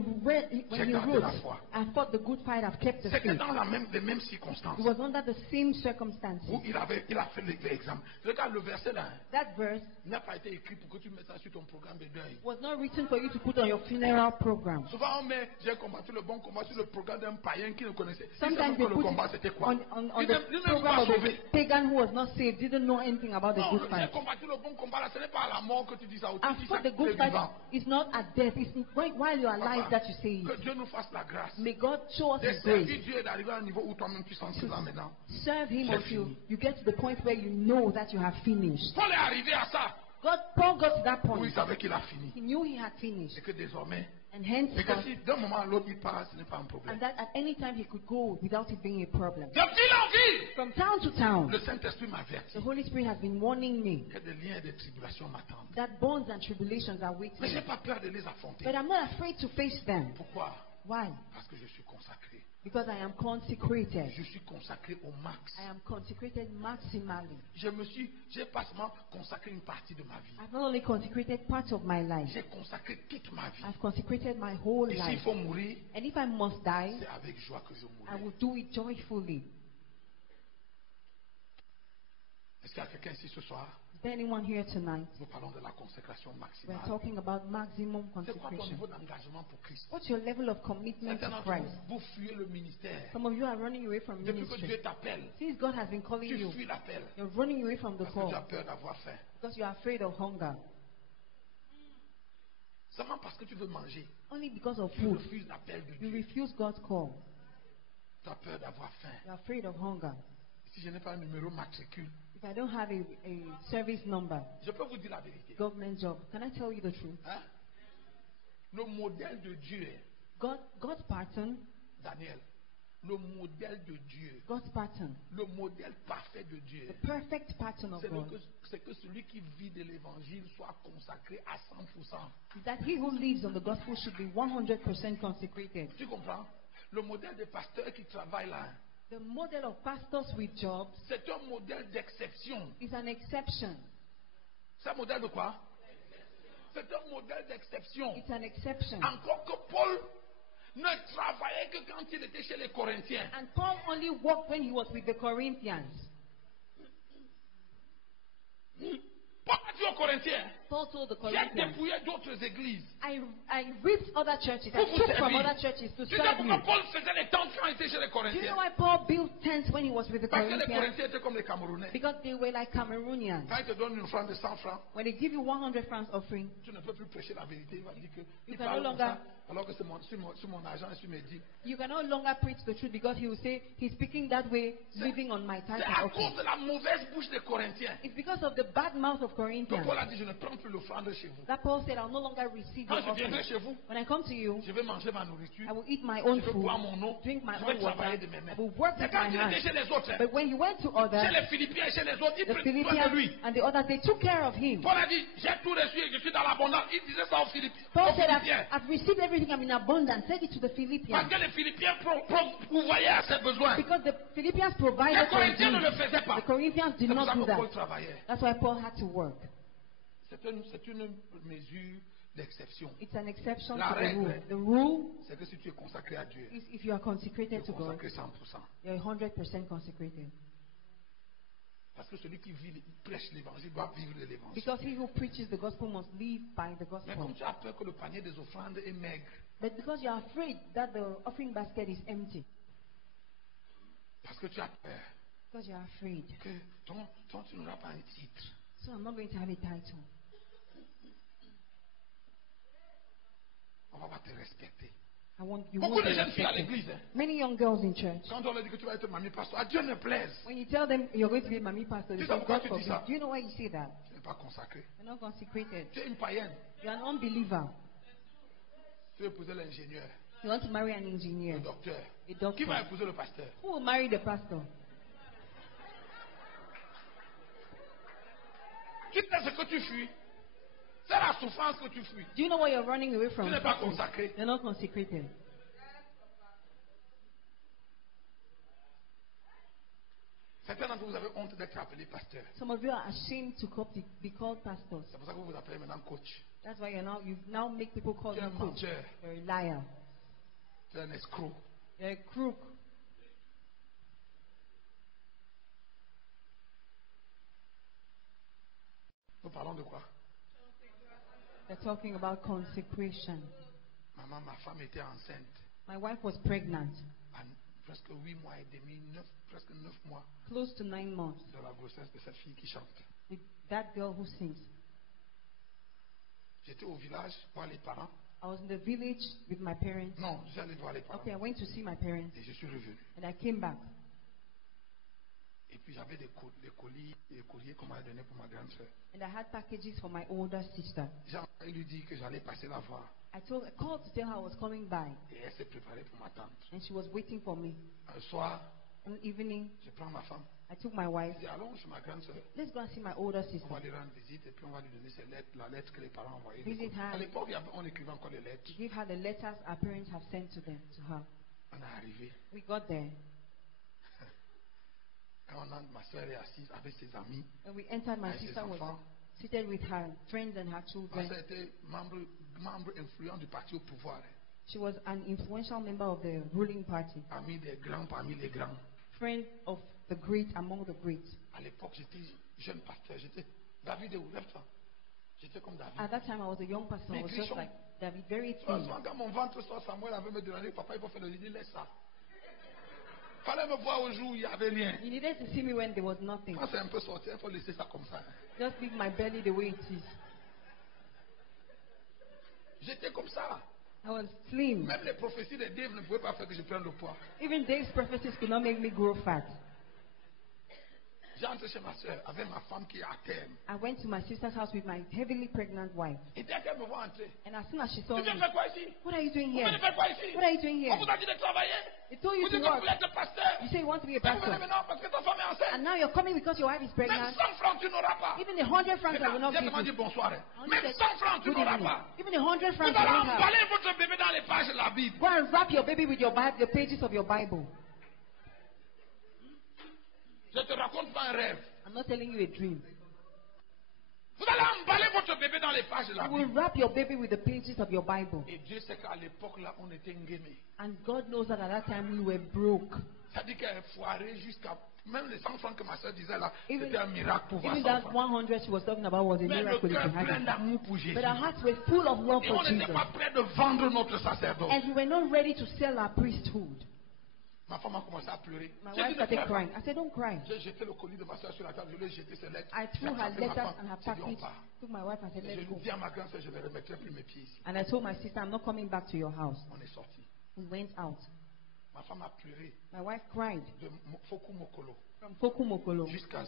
J'ai gardé wrote, la foi. I fought the good fight, I've kept the C'était faith. dans les mêmes circonstances It was under the same circumstances. où il a fait l'examen. Regarde le verset là. Hein. That verse Il n'a pas été écrit pour que tu mettes ça sur ton programme de deuil. was not written for you to put on your funeral program. Souvent on met j'ai combattu le bon combat sur le programme d'un païen qui ne connaissait. Il Sometimes savait they que le put combat it c'était quoi. on Il the n'est même program pas of the sauvé. pagan who was not saved, didn't know anything about the Non, good j'ai fight. combattu le bon combat là, ce n'est pas à la mort que tu dis ça. Ou tu I dis ça fought the que tu good es fight vivant. is not at death, it's while you are alive Papa, that you say que it. Dieu nous fasse la grâce. May God show us De His grace. servir Dieu et d'arriver à un niveau où toi-même tu sens que là maintenant. Serve Him C'est until fini. you get to the point where you know that you have finished. Paul est arrivé à ça Paul got to that où il point. savait qu'il a fini. He knew he had finished. Et que désormais, And et que henceforth, si d'un moment à l'autre il part, ce n'est pas un problème. and that at any time he could go without it being a problem. De ville en ville, From town to town, le Saint-Esprit m'avertit the Holy Spirit has been warning me que des liens et des tribulations m'attendent. that bonds and tribulations are waiting. Mais je n'ai pas peur de les affronter. But I'm not afraid to face them. Pourquoi? Why? Parce que je suis consacré. Because I am consecrated. Je suis consacré au max. I am consecrated maximally. J'ai pas seulement consacré une partie de ma vie. I've not only consecrated part of my life, J'ai consacré toute ma vie. I've consecrated my whole Et s'il life. faut mourir, And if I must die, c'est avec joie que je I mourrai. will do it joyfully. Est-ce qu'il y a quelqu'un ici ce soir? Is there anyone here tonight? Nous parlons de la consécration We're maximale. talking about maximum C'est quoi ton consecration. niveau d'engagement pour Christ? What's your level of commitment Certains to d'entre Christ? vous, vous fuyez le ministère. Some of you are running away from Depuis que ministry. Dieu t'appelle, Since God has been calling tu you, fuis l'appel. you're running away from the Parce que tu as call peur d'avoir faim. because you are afraid of hunger. Seulement parce que tu veux manger. Only because of Tu food. refuses l'appel de You Dieu. refuse God's call. Tu as peur d'avoir faim. You're afraid of hunger. Si je n'ai pas un numéro matricule, If I don't have a service number, je peux vous dire la vérité. government job, can I tell you the truth? Hein? Le modèle de Dieu, God's pattern, Daniel, le modèle de Dieu, God's pattern, le modèle parfait de Dieu, the perfect pattern of God, c'est que celui qui vit de l'évangile soit consacré à 100%. is that he who lives on the gospel should be 100% consecrated. Tu comprends? Le modèle des pasteurs qui travaillent là, The model of pastors with jobs c'est un modèle d'exception. is an exception. C'est un modèle de quoi? C'est un modèle d'exception. It's an exception. Encore que Paul ne travaillait que quand il était chez les Corinthiens. And Paul only worked when he was with the Corinthians. Paul a dit aux Corinthiens, Paul told the j'ai Corinthians, dépouillé d'autres églises. I ripped other churches. Pour I vous took from servir. other churches to Tu sais serve pourquoi you. Paul faisait les tentes quand il était chez les Do you know Corinthiens? why Paul built tents when he was with the Parce que les Corinthians? Corinthiens étaient comme les Camerounais. Because they were like Cameroonians. Quand ils te donnent une offrande de 100 francs, When they give you 100 francs offering, tu ne peux plus prêcher la vérité. Il va dire que il can parle no comme longer- ça, alors que c'est sur mon argent et sur mes dîmes. you can no longer preach the truth because he will say he's speaking that way, living on my C'est tithe à and offering. cause de la mauvaise bouche des Corinthiens It's because of the bad mouth of que Corinthians Paul a dit, je ne prends plus l'offrande chez vous. that Paul said, I'll no longer receive Quand your je viendrai offering. chez vous, When I come to you, je vais manger ma nourriture. I will eat my own Je vais food, boire mon eau. drink my Je vais own water, travailler de mes I mains. will work C'est with quand my il était chez hands. les autres, hein, But when he went to chez others, les Philippiens et chez les autres, ils the prenaient soin de lui. Philippians and the others, they took care of him. Paul a dit, j'ai tout reçu et je suis dans l'abondance. Il disait ça aux Philippiens. Paul Aux said, Philippiens. I've received everything, I'm in abundance. Said it to the Parce Philippians. que les Philippiens pourvoyaient à ses besoins. Because the Philippians Les provided for his Corinthiens ne le needs. faisaient pas. The Corinthians C'est did pour ça not do que Paul that. travaillait. That's why Paul had to work. C'est une mesure d'exception. It's an exception La to the règle, rule. The rule c'est que si tu es consacré à Dieu, is if you are tu consecrated es to God, consacré 100%. you're 100% consecrated. Parce que celui qui prêche l'évangile doit vivre de l'évangile. Because he who preaches the gospel must live by the Mais comme gospel. tu as peur que le panier des offrandes est maigre, But because you are afraid that the offering basket is empty, parce que tu as peur because you are afraid, que tu n'auras pas un titre, so I'm not going to have a title. on va pas te respecter. You Beaucoup won't de be jeunes filles à respected. l'église, hein, Many young girls in church, quand on leur dit que tu vas être mamie pasteur, à Dieu ne plaise. when you tell them you're going to be mommy pastor, they Tu sais say, pourquoi God tu dis forbid. ça? Do you know why you say that? Tu n'es pas consacré. You're not consecrated. Tu es une païenne. You're an unbeliever. Tu veux épouser l'ingénieur, You want to marry an le engineer, docteur. a Qui doctor. va épouser le pasteur? Who will marry the pastor? Tu sais ce que tu fuis. C'est la souffrance que tu fuis. Do you know what you're running away from? Tu n'es pas consacré. You're not consecrated. Certains d'entre vous avez honte d'être appelé pasteur. Some of you are ashamed to be called pastors. C'est pour ça que vous vous appelez maintenant coach. That's why you now make people call Tu es you un coach. menteur. You're a liar. Tu es un escroc. You're a crook. Nous parlons de quoi? They're talking about consecration. Maman, ma femme était enceinte. My wife was pregnant, À presque 8 mois et demi, presque 9 mois close to 9 months, de la grossesse de cette fille qui chante. with that girl who sings. J'étais au village voir les parents. I was in the village with my parents. Non, je suis allé voir les parents. Okay, I went to see my parents Et je suis revenu. and I came back. Et puis j'avais des colis, des courriers qu'on m'a donné pour ma grande soeur. And I had packages for my older sister. J'ai lui dit que j'allais passer la voir. I called to tell her I was coming by, Et elle s'est préparée pour m'attendre. and she was waiting for me. Un soir, One evening, je prends ma femme. I took my wife. Je dis, allons chez ma grande soeur. Let's go and see my older On sister. va lui rendre visite et puis on va lui donner la lettre que les parents ont envoyée. Visit her. À l'époque, on écrivait encore les lettres. Give her the letters our parents have sent to her. On est arrivé. We got there, Quand ma soeur est assise avec ses amis, and we entered. My avec ses sister was enfants. seated with her friends and her Ma children. soeur était membre influent du parti au pouvoir. She was an influential member of the ruling party, Ami des grands parmi les grands. friend of the great among the great. À l'époque, jeune pasteur. J'étais David, où lève-toi. J'étais comme David. At that time, I was a young person. I was just like David, very thin. Souvent, quand mon ventre sort, Samuel avait me demandé, papa, il faut faire le lit, laisse ça. Fallait me voir au jour où il n'y avait rien. You needed to see me when there was nothing. Quand c'est un peu sorti, il faut laisser ça comme ça. Just leave my belly the way it is. J'étais comme ça. I was slim. Même les prophéties de Dave ne pouvaient pas faire que je prenne le poids. Even Dave's prophecies could not make me grow fat. J'ai entré chez ma soeur avec ma femme qui est à terme. I went to my sister's house with my heavily pregnant wife. Et dès qu'elle me voit entrer, And as soon as she saw tu me, viens faire quoi ici? what are you doing Vous here? venez faire quoi ici? What are you doing On here? vous a dit de travailler. They told you Vous to dites que vous work. voulez être pasteur. You say you want to be a Mais vous venez pastor. maintenant parce que ta femme est enceinte. And now you're coming because your wife is Même pregnant. 100 francs, tu n'auras pas. Even the 100 francs I will not J'ai give seulement dit you. bonsoir. I only Même said, 100 francs, tu good n'auras evening. pas. Even the 100 Vous francs you allez won't have. emballer votre bébé dans les pages de la Bible. Go and wrap your baby with your Bible, the pages of your Bible. Je te raconte pas un rêve. I'm not telling you a dream. Vous allez emballer votre bébé dans les pages de la You will Bible. wrap your baby with the pages of your Bible. Et Dieu sait qu'à l'époque là, on était nguémé. And God knows that at that time we were broke. Ça dit qu'elle est foirée jusqu'à... Même les 100 francs que ma soeur disait là, Even, c'était un miracle pour voir even 100 that francs. 100 she was talking about was a Mais le miracle if cœur you had plein it. d'amour pour Jésus. But our hearts were full of love Et for on n'était Jesus. pas prêt de vendre notre sacerdoce. And we were not ready to sell our priesthood. Ma femme a commencé à pleurer. My J'ai wife dit, ne started pleure pas. crying. I said, don't cry. J'ai jeté le colis de ma soeur sur la table, je lui ai jeté ses lettres. I J'ai threw her attrapé ma letters femme. and her J'ai dit, on package. part. Took my wife and said, Et je let's lui go. dis à ma grande soeur, je ne remettrai plus mes pieds ici. And I told my sister, I'm not coming back to your house. On est sorti. We went out. Ma femme a pleuré My wife cried de Foku Mokolo from Foku Mokolo jusqu'à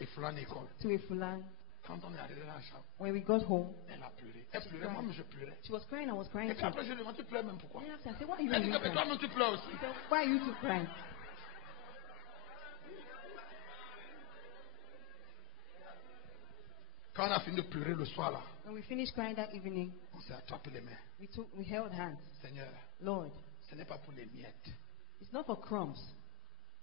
Eflan École. to Efulan. Quand on est arrivé dans la chambre, When we got home, elle a pleuré. Elle pleurait, moi-même je pleurais. she was crying, I was crying Et puis too. après, je lui ai demandé, tu pleures même pourquoi? And after, I said, why are you Elle dit even que mais crying? toi-même tu pleures aussi. She said, why are you two crying? Quand on a fini de pleurer le soir là, When we finished crying that evening, on s'est attrapé les mains. we held hands. Seigneur, Lord, ce n'est pas pour les miettes. it's not for crumbs.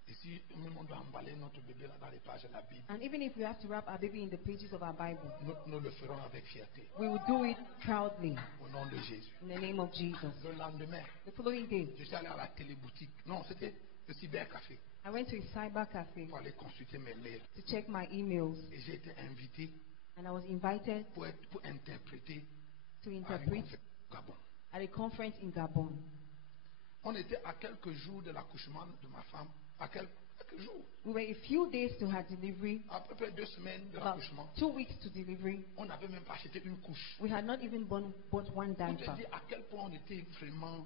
Et si même on doit emballer notre bébé là dans les pages de la Bible, And even if we have to wrap our baby in the pages of our Bible, nous le ferons avec fierté. we will do it proudly Au nom de Jésus. in the name of Jesus. Le lendemain, The following day, je suis allé à la téléboutique. Non, c'était le cybercafé I went to a cyber cafe pour aller consulter mes mails. to check my emails, Et j'ai été invité and I was invited pour interpréter to à une interpret conférence au Gabon. at a conference in Gabon. On était à quelques jours de l'accouchement de ma femme. À quelques jours. We were a few days to her delivery, À peu près 2 semaines de about l'accouchement. 2 weeks to delivery. On n'avait même pas acheté une couche. We had not even bought one Pour te diaper. dire à quel point on était vraiment.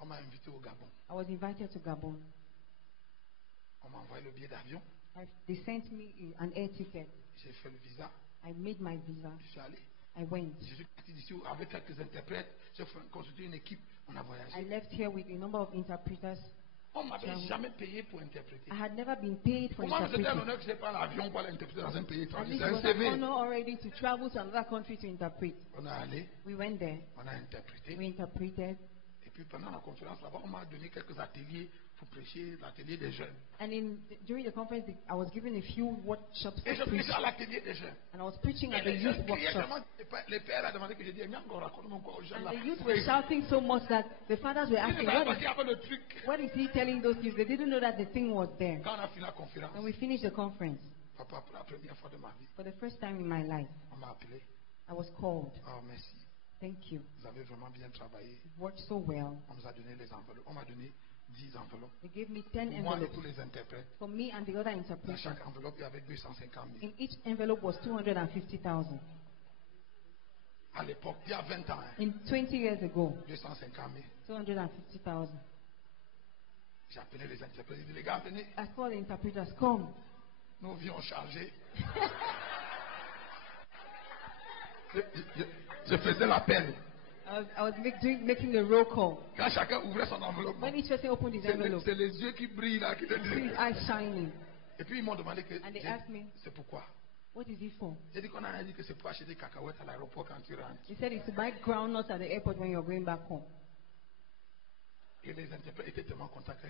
On m'a invité au Gabon. I was invited to Gabon. On m'a envoyé le billet d'avion. They sent me an air ticket. J'ai fait le visa. I made my visa. Je suis allé. I went. Je suis parti d'ici avec quelques interprètes. J'ai consulté une équipe. On a I voyagé. left here with a number of interpreters. On ne m'avait jamais payé pour interpréter. I had never been paid for Pour moi, c'était un interpreting. honneur que je n'ai pas l'avion pour aller interpréter dans un pays At étranger. least C'est it un was an CV. honor already to travel to another country to interpret. On est allé. We went there. On a interprété. We interpreted. Et puis pendant la conférence là-bas, on m'a donné quelques ateliers pour prêcher, l'atelier des jeunes. And during the conference, I was given a few workshops Et je to preach. prêchais à l'atelier des jeunes. And I was preaching Et at the les youth jeunes criaient workshop. tellement, les pères a demandé que je dise, mais encore raconte-moi quoi aux jeunes And là. the youth were shouting so much that the fathers were Ils ne asking, savaient pas qu'il y avait le truc. what is he telling those kids? They didn't know that the thing was there. Quand on a fini la conférence, When we finished the conference, papa, pour la première fois de ma vie, for the first time in my life, on m'a appelé. I was called. Oh, merci. Thank you. Vous avez vraiment bien travaillé. You've worked so well. On nous a donné les enveloppes. On m'a donné 10 enveloppes. They gave me 10 Pour moi et envelopes tous les interprètes. for me and the other Dans interpreters. chaque enveloppe, il y avait 250 000. In each envelope was 250,000. À l'époque, il y a 20 ans, hein, In 20 years ago, 250 000. 250,000. J'ai appelé les interprètes. J'ai dit, les gars, venez. I called the interpreters, come. Nous vions charger. Je faisais l'appel. I was making a roll call. Quand chacun ouvrait son enveloppe, When each person opened his c'est envelope, c'est les yeux qui brillent là qui te his disent. eyes shining. Et puis ils m'ont demandé que And they asked me, c'est pourquoi. what is it for? J'ai dit qu'on a dit que c'est pour acheter des cacahuètes à l'aéroport quand tu rentres. He said it's to buy groundnuts at the airport when you're going back home. Et les interprètes étaient tellement contents que,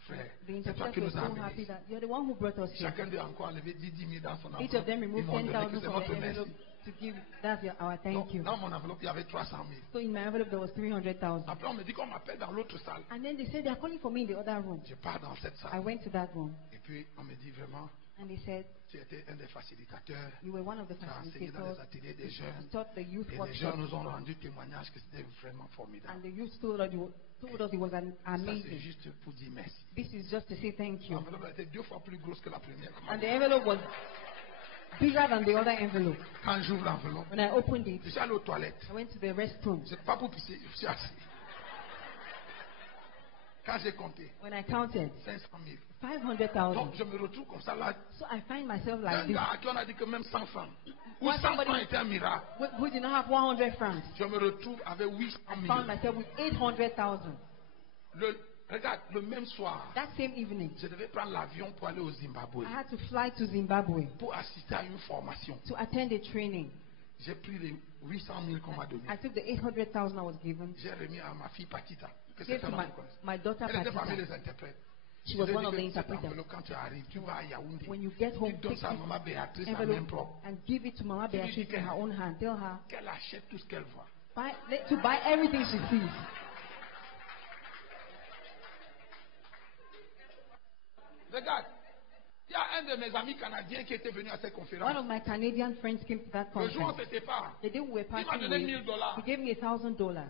frère, The c'est toi qui interpreters were nous as so happy amenés. that you're the one who brought us here. Chacun d'eux a encore enlevé 10 000 dans son Each of enveloppe. them Ils removed m'ont donné que 10,000 c'est from notre the envelope. merci. to give. That's our thank you. Dans mon enveloppe, il y avait 300 000. So in my envelope there was 300,000. Après, on me dit qu'on m'appelle dans l'autre salle. And then they said they are calling for me in the other room. Je pars dans cette I salle. went to that room. Et puis, on me dit vraiment, And they said, tu étais un des facilitateurs. you were one of the Tu as enseigné dans facilitators. les ateliers des jeunes. You taught the youth Et les workshop. jeunes nous ont rendu témoignage que c'était vraiment formidable. And the youth told us it was Ça, c'est amazing. juste pour dire merci. This is just to say thank you. L'enveloppe était 2 fois plus grosse que la première. And the envelope was bigger than the other envelope. Quand j'ouvre l'enveloppe, When I opened it, je suis allé aux toilettes. I went to the restroom. C'est pas pour pisser, je suis assis. Quand j'ai compté, When I counted 500 000. 500,000. Donc, je me retrouve comme ça là. So I find myself Un like this. gars à qui on a dit que même 100 francs. Ou Why 100 somebody- francs était un miracle. Who did not have 100 francs. Je me retrouve avec 800 000. Found myself with 800,000. Regarde, le même soir, That same evening, je devais prendre l'avion pour aller au Zimbabwe. I had to fly to Zimbabwe Pour assister à une formation. to attend a training. J'ai pris les 800 000 qu'on m'a donné. I took the 800,000 I was given. J'ai remis à ma fille Patita. Que Gave to certains my, connaissent. my daughter Elle était parmi Patita. les interprètes. She Je was lui ai one dit of the que cette interpreters. enveloppe, quand tu arrives, tu vas à Yaoundé. When you get Tu home, donnes take ça à this maman Béatrice, la envelope main propre. and give it to Mama Tu lui dis Beatrice in her own hand. Tell her qu'elle achète tout ce qu'elle voit. to buy everything she sees. Regarde, il y a un de mes amis canadiens qui était venu à cette One conférence. of my Canadian friends came to that Le jour où on conference. se sépare, The day we were il m'a passing donné away, $1000. he gave me $1,000.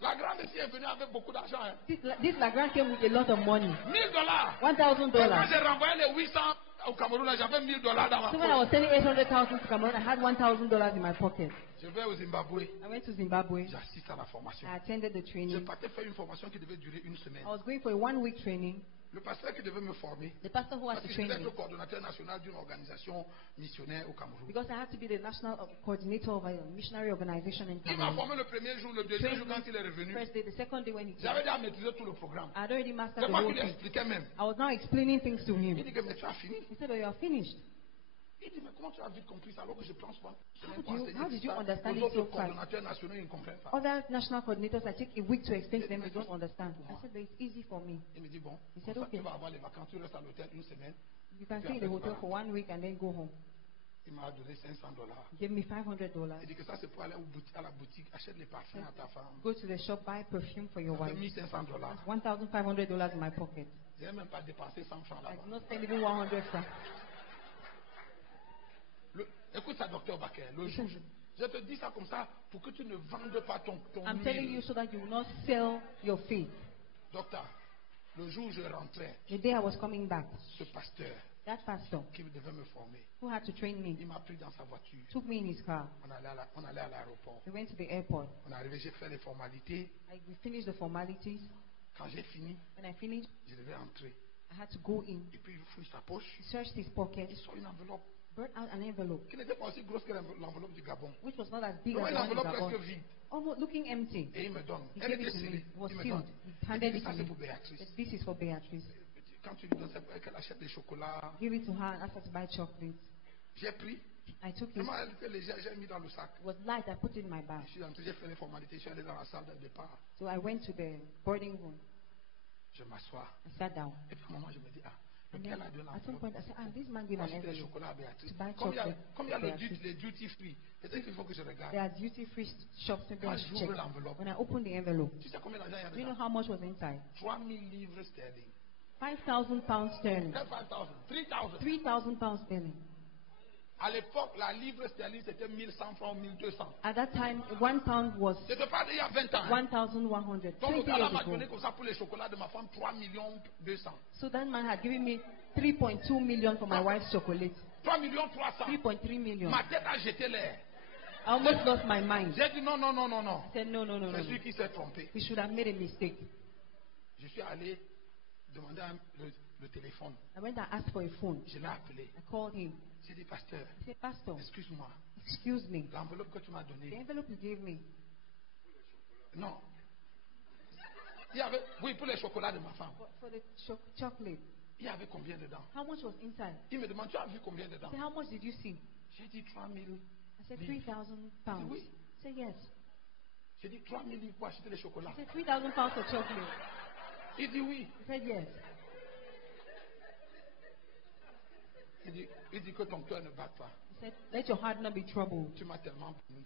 La grande fille est venue avec beaucoup d'argent. Hein. This Lagrand came with a lot of money. $1000. $1,000. Quand j'ai renvoyé les 800 au Cameroun, là, j'avais $1000 dans ma So when I poche. was sending 800,000 to Cameroon, I had $1,000 in my pocket. Je vais au Zimbabwe. I went to Zimbabwe. J'assiste à la formation. I attended the Je training. partais faire une formation qui devait durer une semaine. I was going for a 1-week training. Le pasteur qui devait me former, The pastor who had parce to que train j'étais me, le coordonnateur national d'une organisation missionnaire au Cameroun. because I had to be the national coordinator of a missionary organization in Il m'a Cameroon. formé le premier jour, le deuxième jour quand il est revenu. First day, the second day when he came, J'avais déjà maîtrisé tout le programme. I had already mastered C'est the moi whole qui lui thing. expliquais même. I was now explaining things to Il him. dit que mais tu as fini. He said, "Oh, you are finished." Il dit mais comment tu as vite compris ça alors que je prends souvent. How did you understand Les it so autres fast? coordonnateurs nationaux ils ne comprennent pas. Other national coordinators, I take a week to explain to them, they don't understand. I said, "But it's easy for me. Il me dit bon, He said, comme ça, okay. tu vas avoir les vacances, tu restes à l'hôtel une semaine. You can stay in the hotel for 1 week and then go home." Il m'a donné $500. He gave me $500. Il dit que ça c'est pour aller à la boutique, achète les parfums à ta femme. Go to the shop, buy perfume for your Ça fait wife. $1500. $1,500 in my pocket. Je n'ai même pas dépensé 100 francs I là-bas. did not spend even 100 francs. Écoute ça, docteur Baker. Le jour, je te dis ça comme ça pour que tu ne vendes pas ton I'm telling you huile. so that you will not sell your faith. Docteur, le jour où je rentrais, The day I was coming back, ce pasteur that pastor qui devait me former, who had to train me il m'a pris dans sa voiture. took me in his car. On allait à l'aéroport. We went to the airport. On est arrivé, j'ai fait les formalités. We finished the formalities. Quand j'ai fini, When I finished, je devais entrer. I had to go in. Et puis il fouille sa poche. He searched his pocket, Il sort une enveloppe brought out an envelope, qui n'était pas aussi grosse que l'enveloppe du Gabon. which was not as big Donc as une the one in enveloppe presque Gabon. vide. Almost looking empty. Et il me donne. He Elle gave était it to me. scellée. It was Il me sealed. donne. He Il handed dit, it ça to c'est me. pour Béatrice. Said, "This is for Beatrice." Quand tu lui donnes, c'est qu'elle achète des chocolats. Give it to her and asked her to buy chocolates. J'ai pris. I took it. Vraiment, elle était légère, j'ai mis dans le sac. It was light. I put it in my bag. Je suis entré, j'ai fait les formalités, je suis allé dans la salle de départ. So I went to the boarding room. Je m'assois. I sat down. Et puis à un moment, je me dis, ah, And lequel then a donné at some point, I said, "This man gave Moi, an j'étais les envelope chocolats à Béatrice. to buy Comme il y a chocolate. les duty free, peut-être qu'il faut que je regarde. There are duty-free shops. Maybe I Quand should j'ouvre check." l'enveloppe, When I opened the envelope, tu sais combien d'argent il y a do you know dedans? how much was inside? 3000 livres sterling. 5,000 pounds sterling. 5,000, 3000. 3,000 pounds sterling. À l'époque, la livre sterling, c'était 1100 francs, 1200. At that time, 1 pound was Je te parle d'il y a 20 ans. 1,100. Donc, le 20 gars là years m'a ago. donné comme ça pour les chocolats de ma femme 3 200 000. So that man had given me 3.2 million for my wife's chocolate. 3 300 000. 3.3 million. Ma tête a jeté l'air. I almost lost my mind. J'ai dit non, non, non, non, non. I said, "No, no, no, no, C'est celui no. qui s'est trompé. We should have made a mistake." Je suis allé demander le téléphone. I went and asked for a phone. Je l'ai appelé. I called him. J'ai dit, pasteur, I said, "Pastor, excuse-moi, excuse me. l'enveloppe que tu m'as The donnée, envelope you gave me, non. Il y avait, oui, pour les chocolats de ma femme. for the chocolate, Il y avait combien dedans? how much was inside?" Il me demande, tu as vu combien dedans? I said, "How much did you see?" J'ai dit 3 000. I said, Livres. 3,000 pounds. Oui. He said, "Yes." J'ai dit 3 000 livres pour acheter les chocolats. I said, 3,000 pounds for chocolate. Il dit oui. He said, "Yes." Il Il dit que ton cœur ne bat pas. He said, let your heart not be troubled. Tu m'as tellement béni.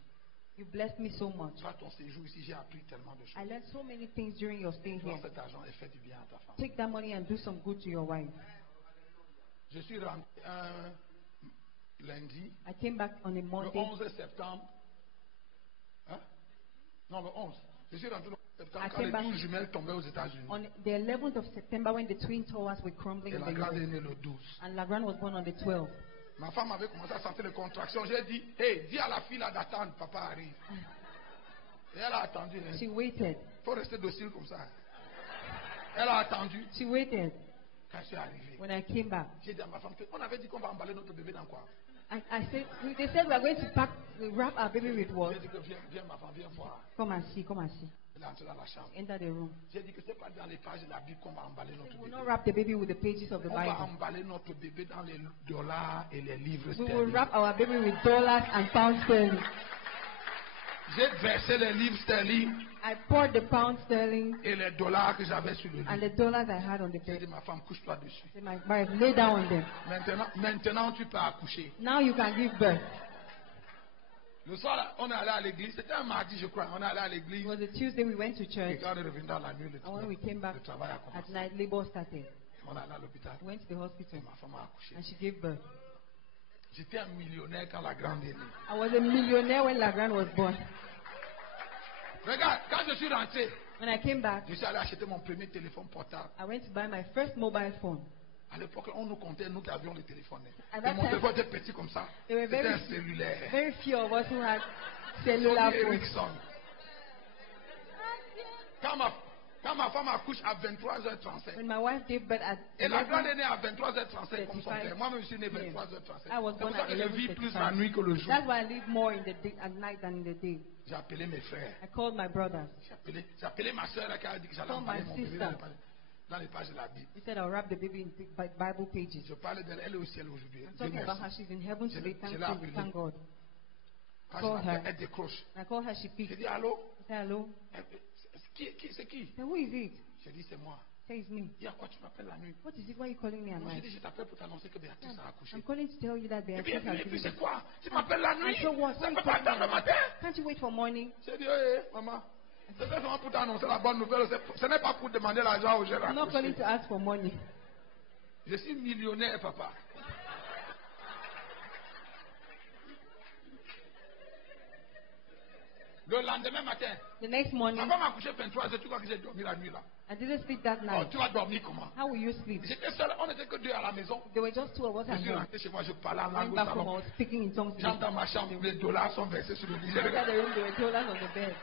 You blessed me so much. Par ton séjour ici, j'ai appris tellement de I choses. learned so many things during your stay Prends here. cet argent et fais du bien à ta femme. Take that money and do some good to your wife. Je suis rentré un lundi, I came back on a le Monday. 11 septembre. Hein? Non, le 11. Je suis rentré le 11 septembre I quand came les back 12 jumelles tombaient aux États-Unis. On the 11th of September when the twin towers were crumbling Et in la the grande est US. née le 12. And Lagran was born on the 12th. Ma femme avait commencé à sentir les contractions. J'ai dit, hey, dis à la fille là d'attendre, papa arrive. Et elle a attendu. Il She waited. faut rester docile comme ça. Elle a attendu. She waited. Quand je suis arrivé, When I came back, j'ai dit à ma femme on avait dit qu'on va emballer notre bébé dans quoi? I said, they said we are going to wrap our baby with what? J'ai dit que viens ma femme, viens voir. Come and see, come and see. Elle est entrée dans la chambre. Enter the room. J'ai dit que c'est pas dans les pages de la Bible qu'on va emballer notre We will bébé. not wrap the baby with the pages of the On va Bible. emballer notre bébé dans les dollars et les livres We will sterling. wrap our baby with dollars and pound sterling. J'ai versé les livres sterling I poured the pound sterling et les dollars que j'avais sur le and lit. the dollars I had on the J'ai dit bed. ma femme, couche-toi dessus. I said, my wife, lay down on them. Maintenant tu peux accoucher. Now you can give birth. Le soir, là, on est allé à l'église. C'était un mardi, je crois. On est allé à It l'église. was a Tuesday we went to Et church. quand on est revenu dans la nuit, And when we came back le travail a at commencé. night, labor started. On est allé à l'hôpital. We went to the Et hospital ma femme a accouché. and she gave birth. J'étais un millionnaire quand la grande est née. I was a millionaire when Lagran was born. Regarde, quand je suis rentré, When I came back, je suis allé acheter mon premier téléphone portable. I went to buy my first mobile phone. À l'époque, on nous comptait, nous qui avions les téléphones. At Et that mon time, téléphone était petit comme ça. they were C'était un very, cellulaire. very few of us who had cellular Sony phones. Ericsson. Quand ma femme accouche à 23h35, When my wife gave birth at et la grande est 11, née à 23h35 comme son 35. père. Moi-même, je suis né Yeah. 23h35. I was C'est born pour ça at que je vis plus la 11:35. nuit que le jour. That's why I live more in the day, at night than in the day. J'ai appelé mes frères. I called my brothers. J'ai appelé ma soeur qui a dit que j'allais Call emballer my mon bébé sister. dans les pages de la Bible. He said I'll wrap the baby in Bible pages. Je parlais d'elle, elle est au ciel aujourd'hui. I'm Dieu talking about her. merci. She's in heaven Je today. l'ai- Thank je l'ai you. appelée. Thank God. Quand Call je her. l'appelle, elle décroche. I called her. She J'ai picked. dit allô? I said hello. C'est qui? I said, who is it? J'ai dit c'est moi. I said, it's me. Il y a quoi tu m'appelles la nuit? What is it? Why are you calling me at Moi j'ai night? dit je t'appelle pour t'annoncer que Béatrice a accouché. I'm calling to tell you that Et Beatrice has puis given c'est birth. quoi? Tu m'appelles la I nuit? said, what? Ça Why ne are peut you pas calling me attendre le at night? matin? Can't you wait for morning? J'ai dit maman. C'est seulement pour t'annoncer la bonne nouvelle. Ce n'est pas pour demander l'argent aux jeunes I'm not calling accouchés. to ask for money. Je suis millionnaire, papa. Le lendemain matin, The next ma morning, femme a couché 23h, tu crois que j'ai dormi la nuit là? I didn't sleep that Oh, night. tu vas dormir comment? How will you sleep? J'étais seul, on n'était que deux à la maison. There were just two of us Je at suis home. rentré chez moi, je parlais en I langue went au back home. I salon. was speaking in tongues. J'entre dans ma chambre, les dollars sont versés sur le lit. Inside the room, there were dollars on the bed.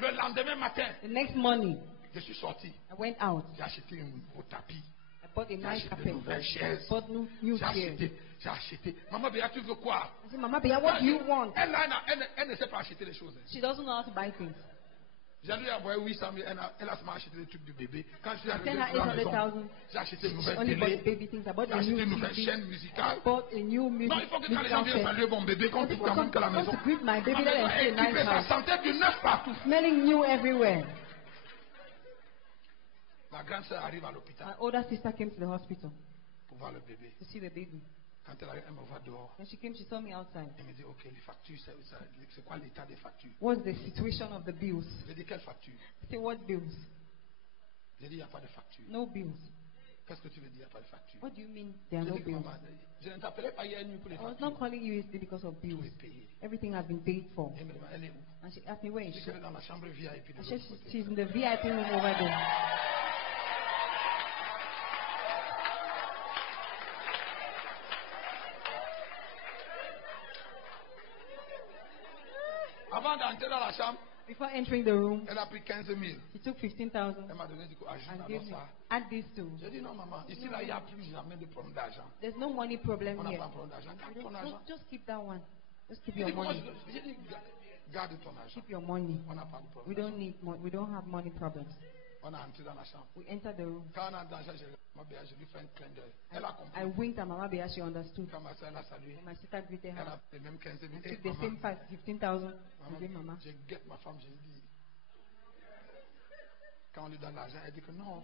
Le lendemain matin, The next morning, je suis sorti. I went out. J'ai acheté un beau tapis. I bought a J'ai nice acheté de carpet. nouvelles chaises. I bought new J'ai chairs. acheté, j'ai acheté. Maman Béa, tu veux quoi? I said, Mama Bea, what do you want? Elle ne sait pas acheter les choses. She doesn't know how to buy things. J'ai lui envoyé 800 000, elle a seulement acheté des trucs du bébé. Quand je suis I arrivé sent her dans la maison, 800,000. j'ai acheté une She nouvelle only bought télé. baby things. I bought J'ai a acheté new une nouvelle TV. chaîne musicale. Bought a new Non, il faut que quand les gens musical viennent set. saluer mon bébé, qu'on trouve quand même que la maison. To greet my baby, Ma let maison us est say nice équipée, ça house. sentait du neuf partout. Smelling new everywhere. Ma grande sœur arrive à l'hôpital My older sister came to the hospital pour voir le bébé. to see the baby. Quand elle arrive, elle me voit dehors. When she came, she saw me outside. Elle me dit, ok, les factures, c'est quoi l'état des factures? What's the situation of the bills? J'ai dit, quelle facture? I said, what bills? J'ai dit, il n'y a pas de facture. No bills. Qu'est-ce que tu veux dire, il n'y a pas de facture? What do you mean there are J'ai no dit, bills? maman, je ne t'appelais pas hier nuit pour les I was factures. not calling you yesterday because of Tout bills. est payé. Everything has been paid for. Elle me demande, elle est où? And she asked me, where Je is dis she? qu'elle est dans la chambre VIP de I said, l'autre côté. she's in the VIP room over there. Avant d'entrer dans la chambre, Before entering the room, elle a pris 15 000. she took 15,000 Elle m'a donné, dit, ajoute and alors gave me, ça. add this to. J'ai dit, non, maman, ici, là, il n'y a plus jamais de problème d'argent. There's no money problem On n'a here. pas de problème d'argent. Garde ton argent. Just keep that one. Just keep J'ai your dit, comment money. j'ai dit, garde ton argent. Keep your money. On n'a pas de We problème. don't need we don't have money problems. On a entré dans la chambre. We entered the room. Quand on a dans la chambre, je lui fais un clin d'œil. Elle a I compris. winked at Mama Bea. She understood. Quand ma soeur l'a salué, When my sister greeted elle her, a pris les mêmes 15 000. I Et took the same maman, 15,000 and gave Mama. j'ai guette ma femme, j'ai dit. Quand on lui donne l'argent, elle dit que non.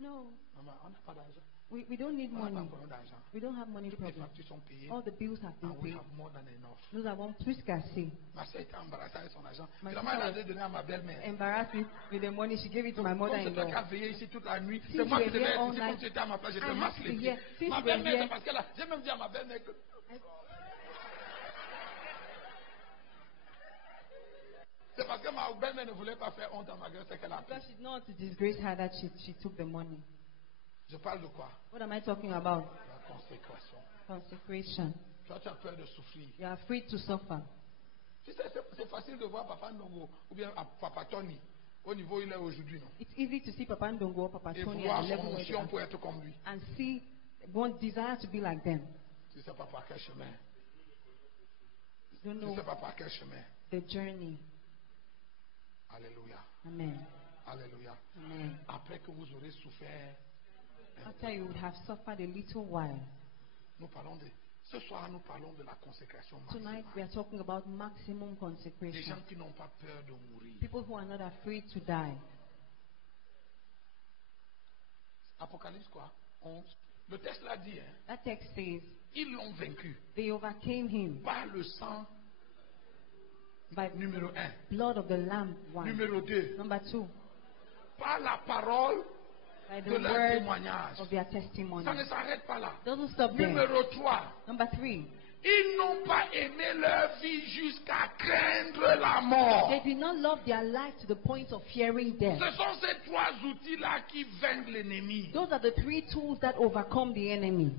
No, Maman, on n'a pas d'argent. we don't need On n'a pas money. encore d'argent. We don't have money Toutes les problem. factures sont payées. All the bills have And been we paid. have more than enough. Nous avons plus qu'assez. Ma soeur était embarrassée avec son argent. Ma Finalement, elle sister a dû donner à ma belle-mère. Embarrassed with the money, she gave it to my Comme c'est toi qui mother-in-law. as veillé ici toute la nuit, Since c'est moi you qui were devais here être all ici. Comme night, tu étais à ma place, je te I masse have les to pieds. hear. Since Ma you were belle-mère, here, c'est parce qu'elle a... J'ai même dit à ma belle-mère que... C'est parce que ma belle-mère ne voulait pas faire honte à ma gueule, c'est qu'elle a pris. because she did not want to disgrace her that she took the money. Je parle de quoi? What am I talking about? La consécration. Consecration. Toi, tu as peur de souffrir. You are free to suffer. Tu sais, c'est facile de voir Papa Ndongo ou bien Papa Tony au niveau où il est aujourd'hui, non? It's easy to see Papa Ndongo or Papa Et Tony voir at the son level where they onction are pour être comme lui. and see one desire to be like them. Tu ne sais pas par quel chemin. You don't Tu ne sais know pas par quel chemin. the journey. Alléluia. Amen. Alléluia. Amen. Après que vous aurez souffert, After you would have suffered a little while. nous parlons de... Ce soir, nous parlons de la consécration Tonight we maximale. are talking about maximum Des consecration. gens qui n'ont pas peur de mourir. People who are not afraid to die. Apocalypse quoi? 11. Le texte l'a dit, hein? That text says Ils l'ont vaincu they overcame him par le sang, by numéro 1. blood of the Lamb. One. Numéro 2. Number 2, Par la parole by de the leur word témoignage. of their testimony. Ça ne s'arrête pas là. Doesn't stop there. Numéro 3. Number 3, Ils n'ont pas aimé leur vie jusqu'à craindre la mort. they did not love their life to the point of fearing death. Ce sont ces 3 outils-là qui vainquent l'ennemi. Those are the 3 tools that overcome the enemy.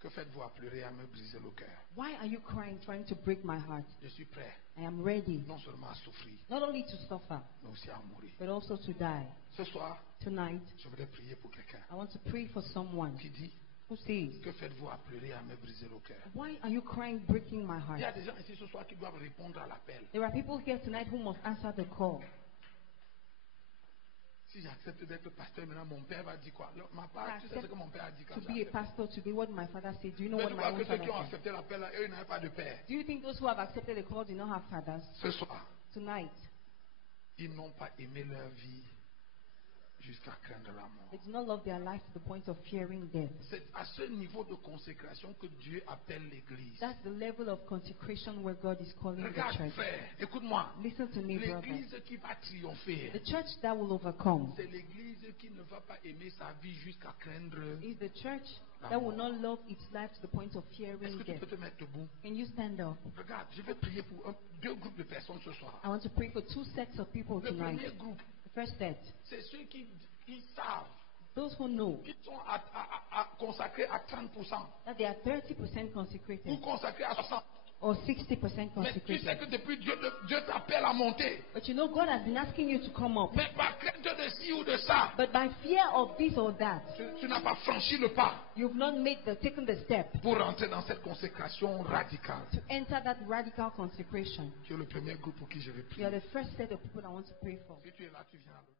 Que faites-vous à pleurer, à me briser le cœur? Why are you crying, trying to break my heart? Je suis prêt, I am ready, non seulement à souffrir, not only to suffer, mais aussi à mourir. but also to die. Ce soir, Tonight, je voudrais prier pour quelqu'un I want to pray for someone qui dit, who says, que faites-vous à pleurer, à me briser le cœur? why are you crying, breaking my Il y a heart? des gens ici ce soir qui doivent répondre à l'appel. There are people here tonight who must answer the call. Si j'accepte d'être pasteur, maintenant mon père va dire quoi? Ma part, tu sais ce que mon père a dit quand To be a j'ai accepté. pastor today, what my father said. Do you know Mais what tu my vois own que ceux father qui ont said? accepté l'appel, là, eux, ils n'avaient pas de père. Do you think those who have accepted the call do not have fathers? Ce soir, Tonight, ils n'ont pas aimé leur vie jusqu'à craindre la mort. they do not love their life to the point of fearing death. C'est à ce niveau de consécration que Dieu appelle l'Église. That's the level of consecration where God is calling the Regarde, church. frère, écoute-moi. Listen to me, brother. L'Église qui va triompher, The church that will overcome c'est l'Église qui ne va pas aimer sa vie jusqu'à craindre. is the church that will not love its life to the point of Est-ce fearing que tu death. peux te mettre debout? Can you stand up? Regarde, je vais prier pour 2 groupes de personnes ce soir. I want to pray for 2 sets of people Le tonight. premier groupe, The first set, c'est ceux qui ils savent those who know qu'ils sont consacrés à 30% that they are 30% ou consecrated consacrés à 60%. or 60% Mais tu sais consecrated. que depuis Dieu t'appelle à monter. But you know, God has been asking you to come up. Mais par crainte de ci ou de ça, But by fear of this or that, tu n'as pas franchi le pas you've not taken the step pour rentrer dans cette consécration radicale. to enter that radical consecration. Tu es le premier groupe pour qui je vais You are prier. the first set of people I want to pray for. Si tu es là, tu viens à l'autre.